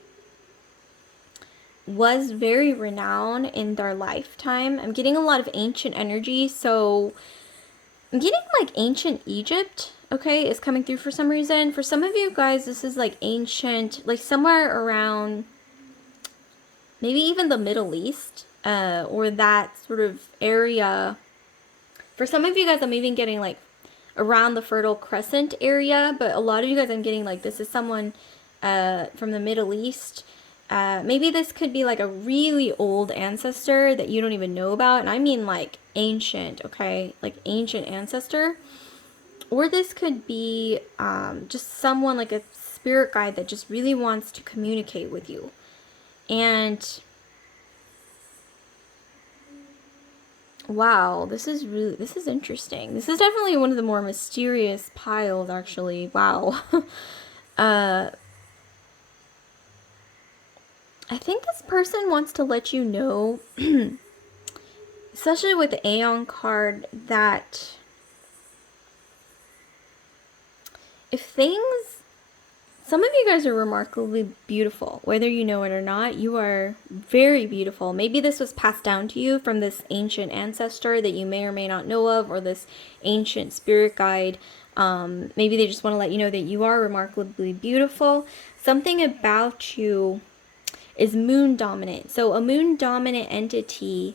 was very renowned in their lifetime. I'm getting a lot of ancient energy, so I'm getting like ancient Egypt, okay, is coming through for some reason. For some of you guys, this is like ancient, like somewhere around maybe even the Middle East, or that sort of area. For some of you guys, I'm even getting like around the Fertile Crescent area, but a lot of you guys, I'm getting like this is someone from the Middle East. Maybe this could be like a really old ancestor that you don't even know about, and I mean like ancient, okay, like ancient ancestor. Or this could be just someone like a spirit guide that just really wants to communicate with you. And wow, this is interesting. This is definitely one of the more mysterious piles, actually. Wow. I think this person wants to let you know, especially with the Aeon card, that some of you guys are remarkably beautiful, whether you know it or not. You are very beautiful. Maybe this was passed down to you from this ancient ancestor that you may or may not know of, or this ancient spirit guide. Maybe they just want to let you know that you are remarkably beautiful. Something about you is moon dominant. So a moon dominant entity,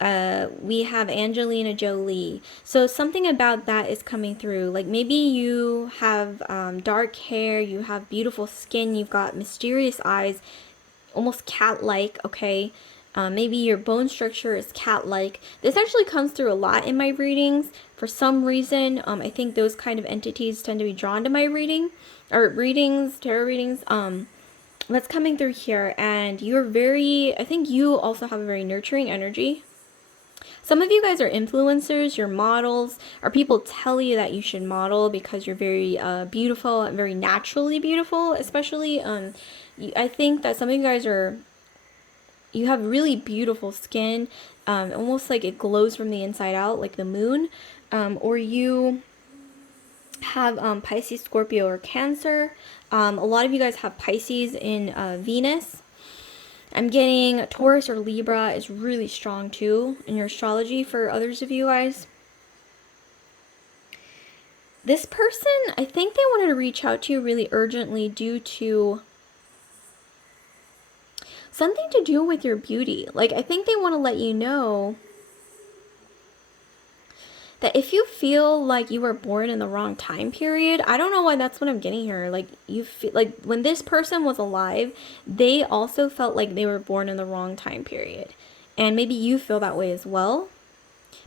we have Angelina Jolie. So something about that is coming through. Like maybe you have dark hair, you have beautiful skin, you've got mysterious eyes, almost cat-like, okay? Maybe your bone structure is cat-like. This actually comes through a lot in my readings. For some reason, I think those kind of entities tend to be drawn to my readings, tarot readings. That's coming through here, and I think you also have a very nurturing energy. Some of you guys are influencers, you're models, or people tell you that you should model because you're very beautiful and very naturally beautiful, especially. I think that some of you guys you have really beautiful skin, almost like it glows from the inside out, like the moon, or you have Pisces, Scorpio, or Cancer. A lot of you guys have Pisces in Venus. I'm getting Taurus or Libra is really strong too in your astrology for others of you guys. This person, I think they wanted to reach out to you really urgently due to something to do with your beauty. Like, I think they want to let you know that if you feel like you were born in the wrong time period, I don't know why that's what I'm getting here. Like, you feel like when this person was alive, they also felt like they were born in the wrong time period. And maybe you feel that way as well.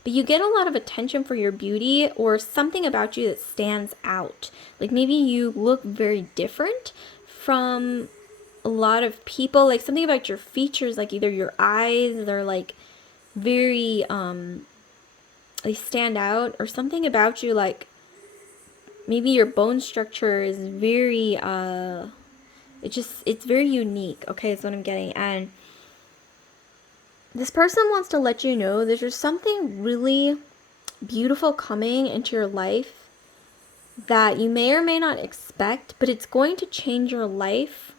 But you get a lot of attention for your beauty or something about you that stands out. Like maybe you look very different from a lot of people. Like something about your features, like either your eyes, they're like very they stand out, or something about you, like maybe your bone structure is very it's very unique. Okay, is what I'm getting. And this person wants to let you know that there's something really beautiful coming into your life that you may or may not expect, but it's going to change your life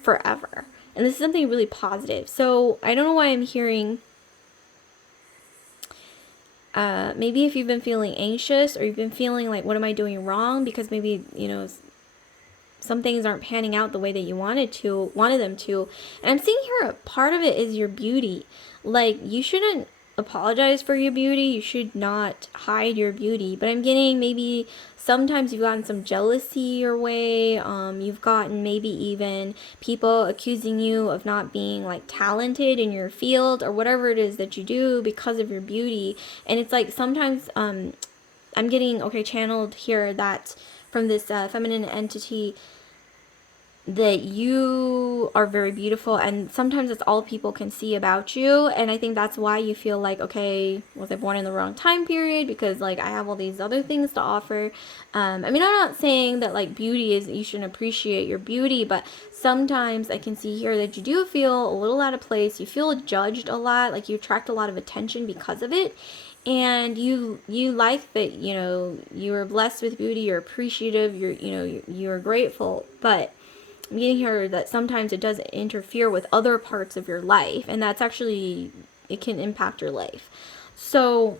forever. And this is something really positive. So I don't know why I'm hearing maybe if you've been feeling anxious, or you've been feeling like, what am I doing wrong? Because maybe, some things aren't panning out the way that you wanted them to. And I'm seeing here a part of it is your beauty. Like, you shouldn't apologize for your beauty. You should not hide your beauty. But I'm getting maybe sometimes you've gotten some jealousy your way. You've gotten maybe even people accusing you of not being like talented in your field or whatever it is that you do because of your beauty. And it's like sometimes I'm getting, channeled here that from this feminine entity, that you are very beautiful, and sometimes that's all people can see about you. And I think that's why you feel like, okay, was I born in the wrong time period? Because like I have all these other things to offer. I'm not saying that like beauty is, you shouldn't appreciate your beauty, but sometimes I can see here that you do feel a little out of place. You feel judged a lot, like you attract a lot of attention because of it. And you like that, you're blessed with beauty, you're appreciative, you're grateful. But I'm getting here that sometimes it does interfere with other parts of your life, and that's actually, it can impact your life. So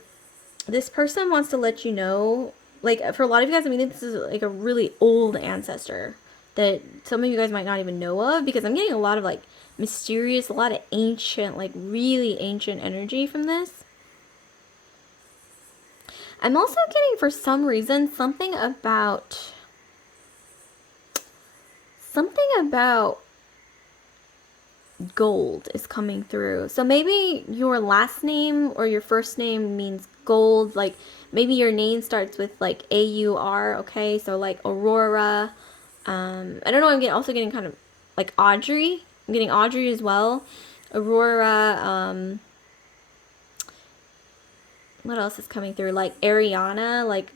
this person wants to let you know, like for a lot of you guys, this is like a really old ancestor that some of you guys might not even know of, because I'm getting a lot of like mysterious, a lot of ancient, like really ancient energy from this. I'm also getting, for some reason, something about gold is coming through. So maybe your last name or your first name means gold. Like maybe your name starts with like AUR. Okay, so like Aurora. I don't know. I'm also getting kind of like Audrey. I'm getting Audrey as well. Aurora. What else is coming through? Like Ariana. Like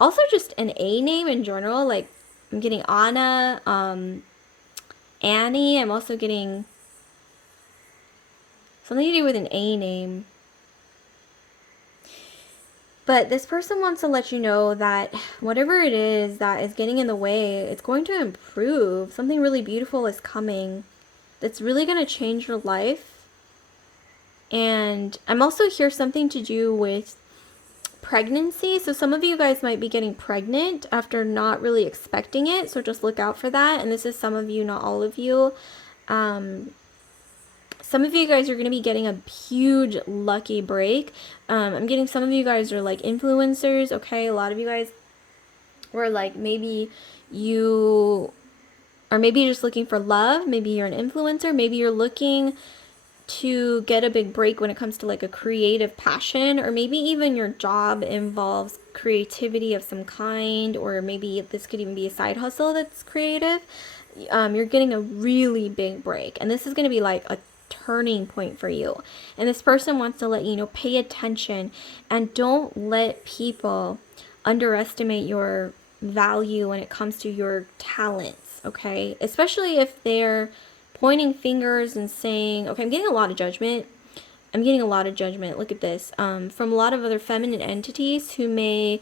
also just an A name in general. Like I'm getting Anna. Annie. I'm also getting something to do with an A name. But this person wants to let you know that whatever it is that is getting in the way, it's going to improve. Something really beautiful is coming that's really going to change your life. And I'm also here something to do with pregnancy. So some of you guys might be getting pregnant after not really expecting it. So just look out for that. And this is some of you, not all of you. Some of you guys are going to be getting a huge lucky break. I'm getting some of you guys are like influencers, okay? A lot of you guys were like, maybe you, or maybe you're just looking for love. Maybe you're an influencer. Maybe you're looking to get a big break when it comes to like a creative passion, or maybe even your job involves creativity of some kind, or maybe this could even be a side hustle that's creative. You're getting a really big break, and this is going to be like a turning point for you. And this person wants to let you know, pay attention and don't let people underestimate your value when it comes to your talents, okay? Especially if they're pointing fingers and saying, okay, I'm getting a lot of judgment. Look at this. From a lot of other feminine entities who may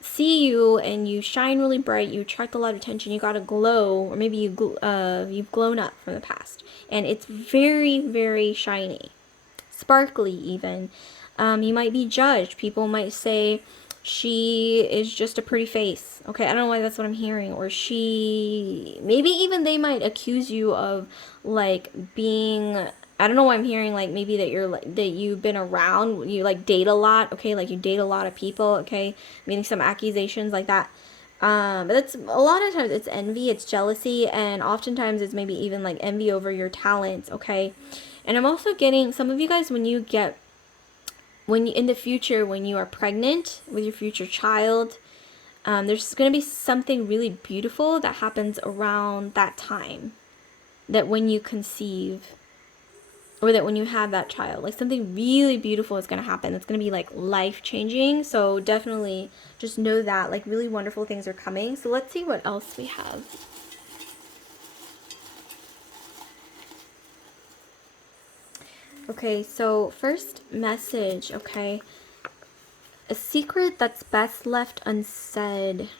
see you and you shine really bright, you attract a lot of attention, you got a glow, or maybe you've glown up from the past, and it's very, very shiny, sparkly even. You might be judged. People might say she is just a pretty face. Okay, I don't know why that's what I'm hearing. Or maybe even they might accuse you of like being I don't know why I'm hearing like maybe that that you've been around, you like date a lot, okay, like you date a lot of people, okay, meaning some accusations like that. But it's a lot of times it's envy, it's jealousy, and oftentimes it's maybe even like envy over your talents, okay. And I'm also getting some of you guys, when you in the future, when you are pregnant with your future child, there's going to be something really beautiful that happens around that time, that when you conceive, or that when you have that child, like something really beautiful is going to happen. It's going to be like life changing. So definitely just know that like really wonderful things are coming. So let's see what else we have. Okay, so first message, okay. A secret that's best left unsaid.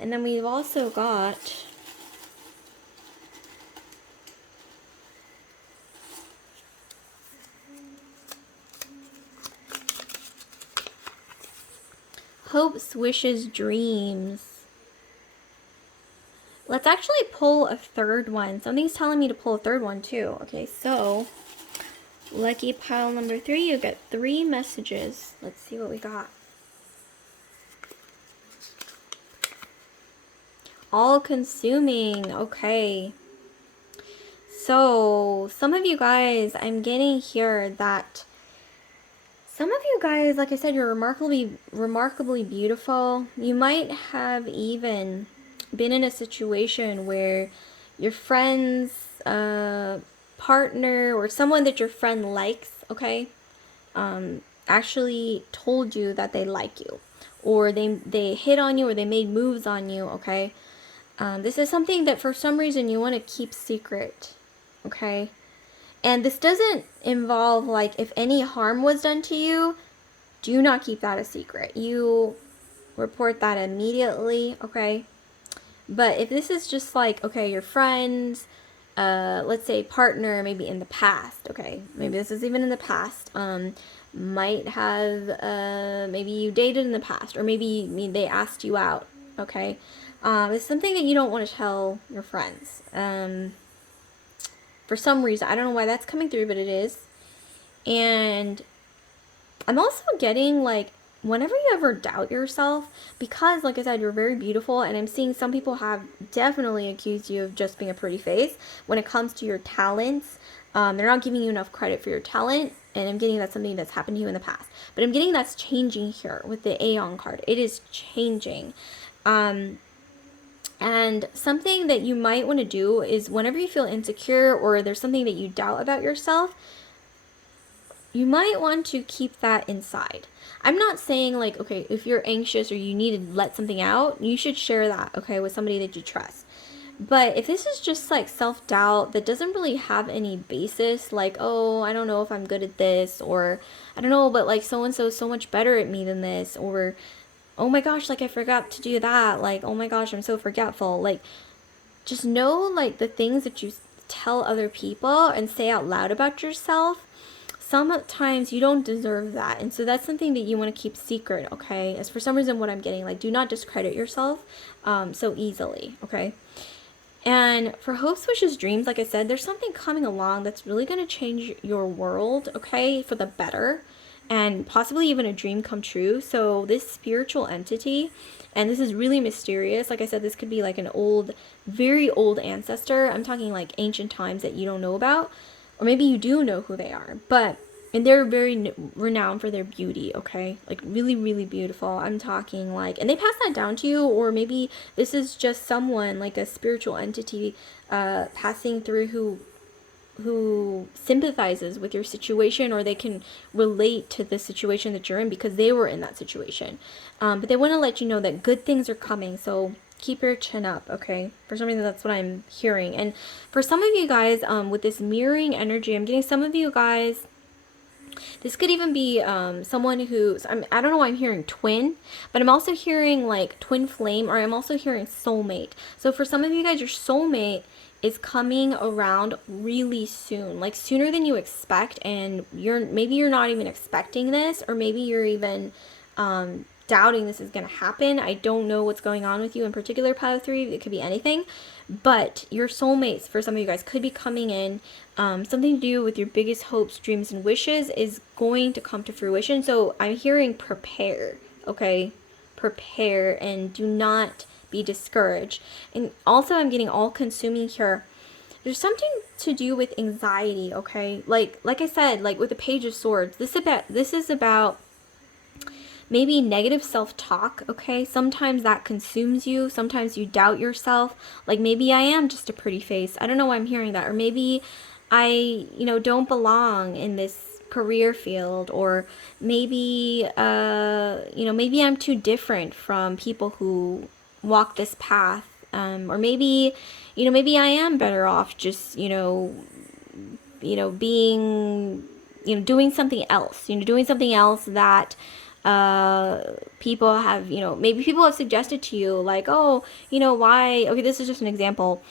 And then we've also got hopes, wishes, dreams. Let's actually pull a third one. Something's telling me to pull a third one too. Okay, so lucky pile number 3, you get 3 messages. Let's see what we got. All consuming. Okay. So some of you guys, I'm getting here that some of you guys, like I said, you're remarkably beautiful. You might have even been in a situation where your friend's partner or someone that your friend likes, okay, actually told you that they like you, or they hit on you, or they made moves on you, okay. This is something that for some reason you want to keep secret, okay. And this doesn't involve, like, if any harm was done to you, do not keep that a secret. You report that immediately, okay? But if this is just like, okay, your friends, let's say partner, maybe in the past, okay? Maybe this is even in the past. Might have, maybe you dated in the past, or maybe they asked you out, okay? It's something that you don't want to tell your friends. For some reason, I don't know why that's coming through, but it is. And I'm also getting, like, whenever you ever doubt yourself, because, like I said, you're very beautiful, and I'm seeing some people have definitely accused you of just being a pretty face when it comes to your talents. They're not giving you enough credit for your talent, and I'm getting that's something that's happened to you in the past. But I'm getting that's changing here with the Aeon card. It is changing. And something that you might want to do is whenever you feel insecure or there's something that you doubt about yourself, you might want to keep that inside. I'm not saying, like, okay, if you're anxious or you need to let something out, you should share that, okay, with somebody that you trust. But if this is just like self-doubt that doesn't really have any basis, like, oh, I don't know if I'm good at this, or I don't know, but like so-and-so is so much better at me than this, or oh my gosh, like I forgot to do that, like, oh my gosh, I'm so forgetful. Like, just know, like, the things that you tell other people and say out loud about yourself, sometimes you don't deserve that. And so that's something that you want to keep secret, okay? As for some reason, what I'm getting, like, do not discredit yourself so easily, okay? And for hopes, wishes, dreams, like I said, there's something coming along that's really going to change your world, okay, for the better, and possibly even a dream come true. So this spiritual entity, and this is really mysterious, like I said, this could be like an old, very old ancestor. I'm talking like ancient times that you don't know about, or maybe you do know who they are, but and they're very renowned for their beauty, okay? Like really, really beautiful. I'm talking like, and they pass that down to you, or maybe this is just someone, like a spiritual entity passing through who sympathizes with your situation, or they can relate to the situation that you're in because they were in that situation. But they want to let you know that good things are coming, so keep your chin up, okay? For some reason, that's what I'm hearing. And for some of you guys, with this mirroring energy, I'm getting some of you guys, this could even be someone who's, I don't know why I'm hearing twin, but I'm also hearing like twin flame, or I'm also hearing soulmate. So for some of you guys, your soulmate is coming around really soon, like sooner than you expect, and maybe you're not even expecting this, or maybe you're even doubting this is going to happen. I don't know what's going on with you in particular, pile of 3. It could be anything, but your soulmates for some of you guys could be coming in. Something to do with your biggest hopes, dreams, and wishes is going to come to fruition. So I'm hearing prepare, okay? Prepare and do not be discouraged. And also I'm getting all consuming here. There's something to do with anxiety, okay? Like I said, like with the Page of Swords, this is about maybe negative self-talk, okay? Sometimes that consumes you. Sometimes you doubt yourself. Like, maybe I am just a pretty face. I don't know why I'm hearing that. Or maybe I, don't belong in this career field. Or maybe, maybe I'm too different from people who walk this path. Or maybe, maybe I am better off just, being, doing something else, doing something else that people have, maybe people have suggested to you, like, oh, why, okay, this is just an example.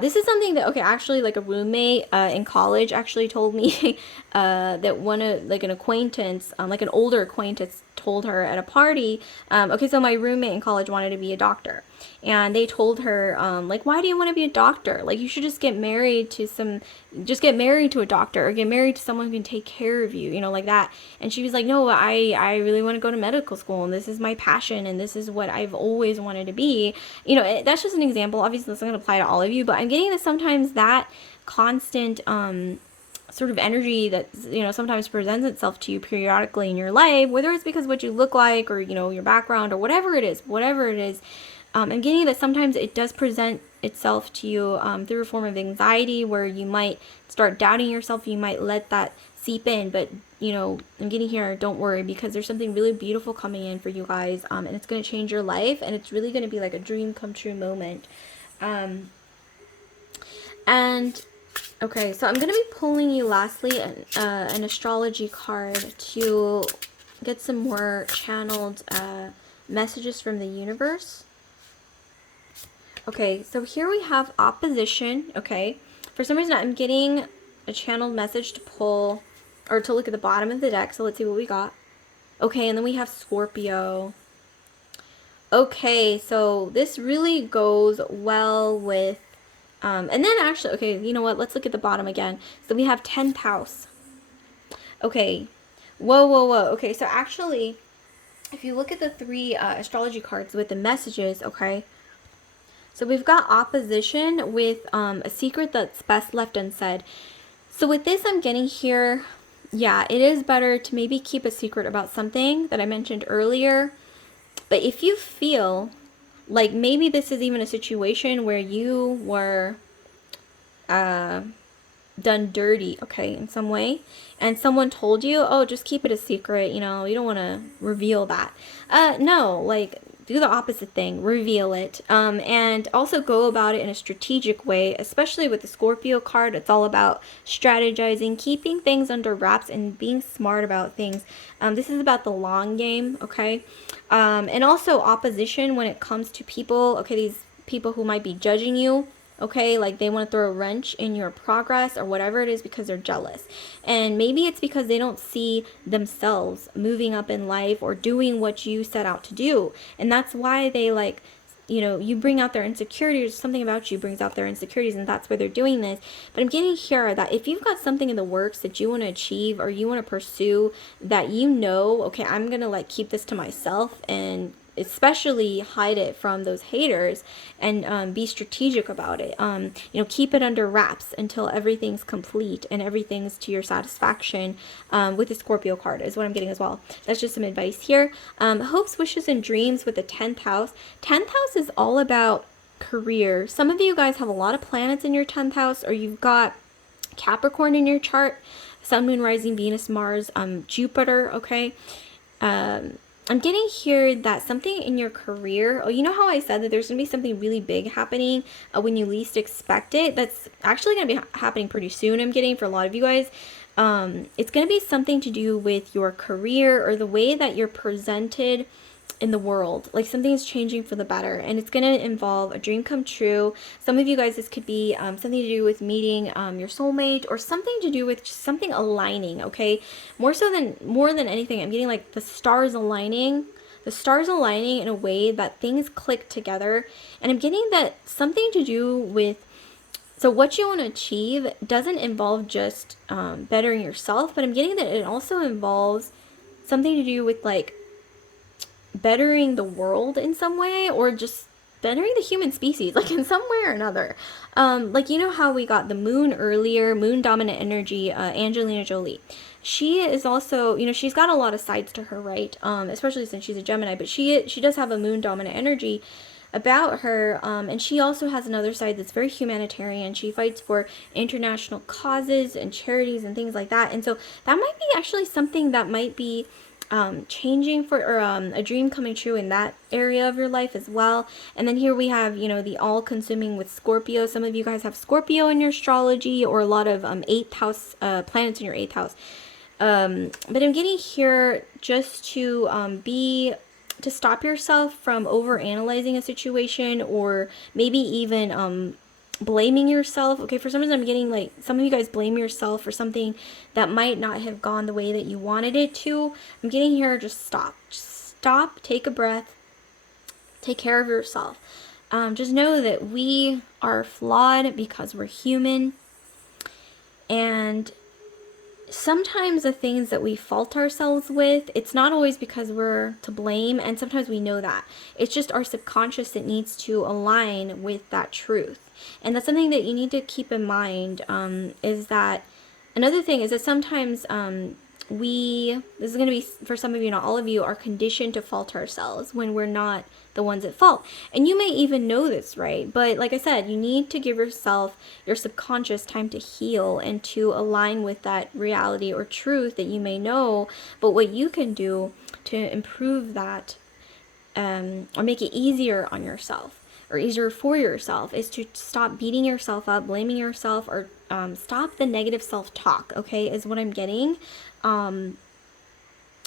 This is something that, okay, actually, like a roommate in college actually told me that like an acquaintance, like an older acquaintance told her at a party, okay, so my roommate in college wanted to be a doctor. And they told her, like, why do you want to be a doctor? Like, you should just get married to a doctor, or get married to someone who can take care of you, like that. And she was like, no, I really want to go to medical school, and this is my passion, and this is what I've always wanted to be. That's just an example. Obviously, that's not going to apply to all of you, but I'm getting that sometimes that constant, sort of energy that, sometimes presents itself to you periodically in your life, whether it's because of what you look like, or, your background, or whatever it is. I'm getting that sometimes it does present itself to you through a form of anxiety, where you might start doubting yourself. You might let that seep in, but I'm getting here, don't worry, because there's something really beautiful coming in for you guys, and it's going to change your life, and it's really going to be like a dream come true moment. And okay, so I'm going to be pulling you lastly an astrology card to get some more channeled messages from the universe. Okay, so here we have opposition, okay? For some reason, I'm getting a channeled message to pull, or to look at the bottom of the deck, so let's see what we got. Okay, and then we have Scorpio. Okay, so this really goes well with, and then actually, okay, you know what? Let's look at the bottom again. So we have 10th house. Okay, whoa. Okay, so actually, if you look at the 3 astrology cards with the messages, okay, so we've got opposition with a secret that's best left unsaid. So with this, I'm getting here, yeah, it is better to maybe keep a secret about something that I mentioned earlier. But if you feel like maybe this is even a situation where you were done dirty, okay, in some way, and someone told you, oh, just keep it a secret, you don't want to reveal that. No, like, do the opposite thing, reveal it, and also go about it in a strategic way, especially with the Scorpio card. It's all about strategizing, keeping things under wraps, and being smart about things. This is about the long game, okay? And also opposition when it comes to people, okay, these people who might be judging you, okay, like they want to throw a wrench in your progress or whatever it is because they're jealous. And maybe it's because they don't see themselves moving up in life or doing what you set out to do. And that's why they, like, you bring out their insecurities. Something about you brings out their insecurities, and that's why they're doing this. But I'm getting here that if you've got something in the works that you want to achieve or you want to pursue, that okay, I'm going to, like, keep this to myself, and especially hide it from those haters, and be strategic about it. Keep it under wraps until everything's complete and everything's to your satisfaction, with the Scorpio card is what I'm getting as well. That's just some advice here. Hopes, wishes, and dreams with the 10th house. 10th house is all about career. Some of you guys have a lot of planets in your 10th house, or you've got Capricorn in your chart, Sun, Moon, Rising, Venus, Mars, Jupiter, okay? I'm getting here that something in your career, you know how I said that there's going to be something really big happening when you least expect it? That's actually going to be happening pretty soon, I'm getting, for a lot of you guys. It's going to be something to do with your career or the way that you're presented in the world. Like, something is changing for the better, and it's going to involve a dream come true. Some of you guys, this could be something to do with meeting your soulmate, or something to do with just something aligning, okay? More than anything, I'm getting like the stars aligning the stars aligning in a way that things click together. And I'm getting that something to do with, so what you want to achieve doesn't involve just bettering yourself, but I'm getting that it also involves something to do with like bettering the world in some way, or just bettering the human species, like in some way or another. Like, you know how we got the moon earlier, moon dominant energy, Angelina Jolie. She is also, you know, she's got a lot of sides to her, right? Especially since she's a Gemini, but she does have a moon dominant energy about her, and she also has another side that's very humanitarian. She fights for international causes and charities and things like that. And so that might be actually something that might be changing for, or a dream coming true in that area of your life as well. And then here we have, you know, the all-consuming with Scorpio. Some of you guys have Scorpio in your astrology, or a lot of 8th house planets in your 8th house. But I'm getting here just to to stop yourself from over analyzing a situation, or maybe even blaming yourself. Okay, for some reason I'm getting like some of you guys blame yourself for something that might not have gone the way that you wanted it to. I'm getting here, just stop. Just stop, take a breath, take care of yourself. Just know that we are flawed because we're human, and sometimes the things that we fault ourselves with, it's not always because we're to blame, and sometimes we know that. It's just our subconscious that needs to align with that truth. And that's something that you need to keep in mind, is that another thing is that sometimes this is going to be for some of you, not all of you, are conditioned to fault ourselves when we're not the ones at fault. And you may even know this, right? But like I said, you need to give yourself, your subconscious, time to heal and to align with that reality or truth that you may know. But what you can do to improve that, or make it easier on yourself, or easier for yourself, is to stop beating yourself up, blaming yourself, or stop the negative self-talk, okay, is what I'm getting. And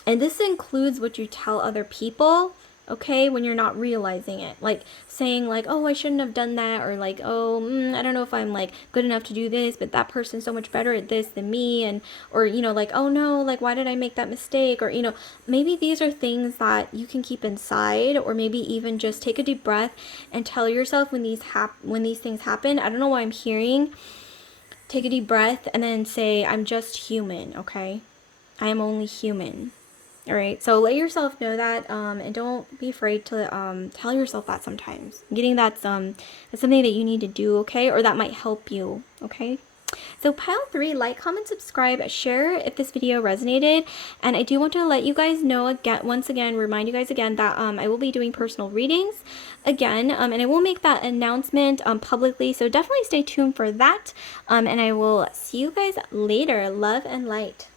this includes what you tell other people, okay, when you're not realizing it. Like saying like, oh, I shouldn't have done that, or like, oh, I don't know if I'm like good enough to do this, but that person's so much better at this than me. And, or, you know, like, oh no, like, why did I make that mistake? Or, you know, maybe these are things that you can keep inside, or maybe even just take a deep breath and tell yourself when these things happen. I don't know why I'm hearing, take a deep breath and then say, I'm just human, okay? I am only human. All right, so let yourself know that, and don't be afraid to tell yourself that sometimes. I'm getting that's something that you need to do, okay? Or that might help you, okay? So pile 3, like, comment, subscribe, share if this video resonated. And I do want to let you guys know again, once again, remind you guys again that I will be doing personal readings again, and I will make that announcement publicly. So definitely stay tuned for that. And I will see you guys later. Love and light.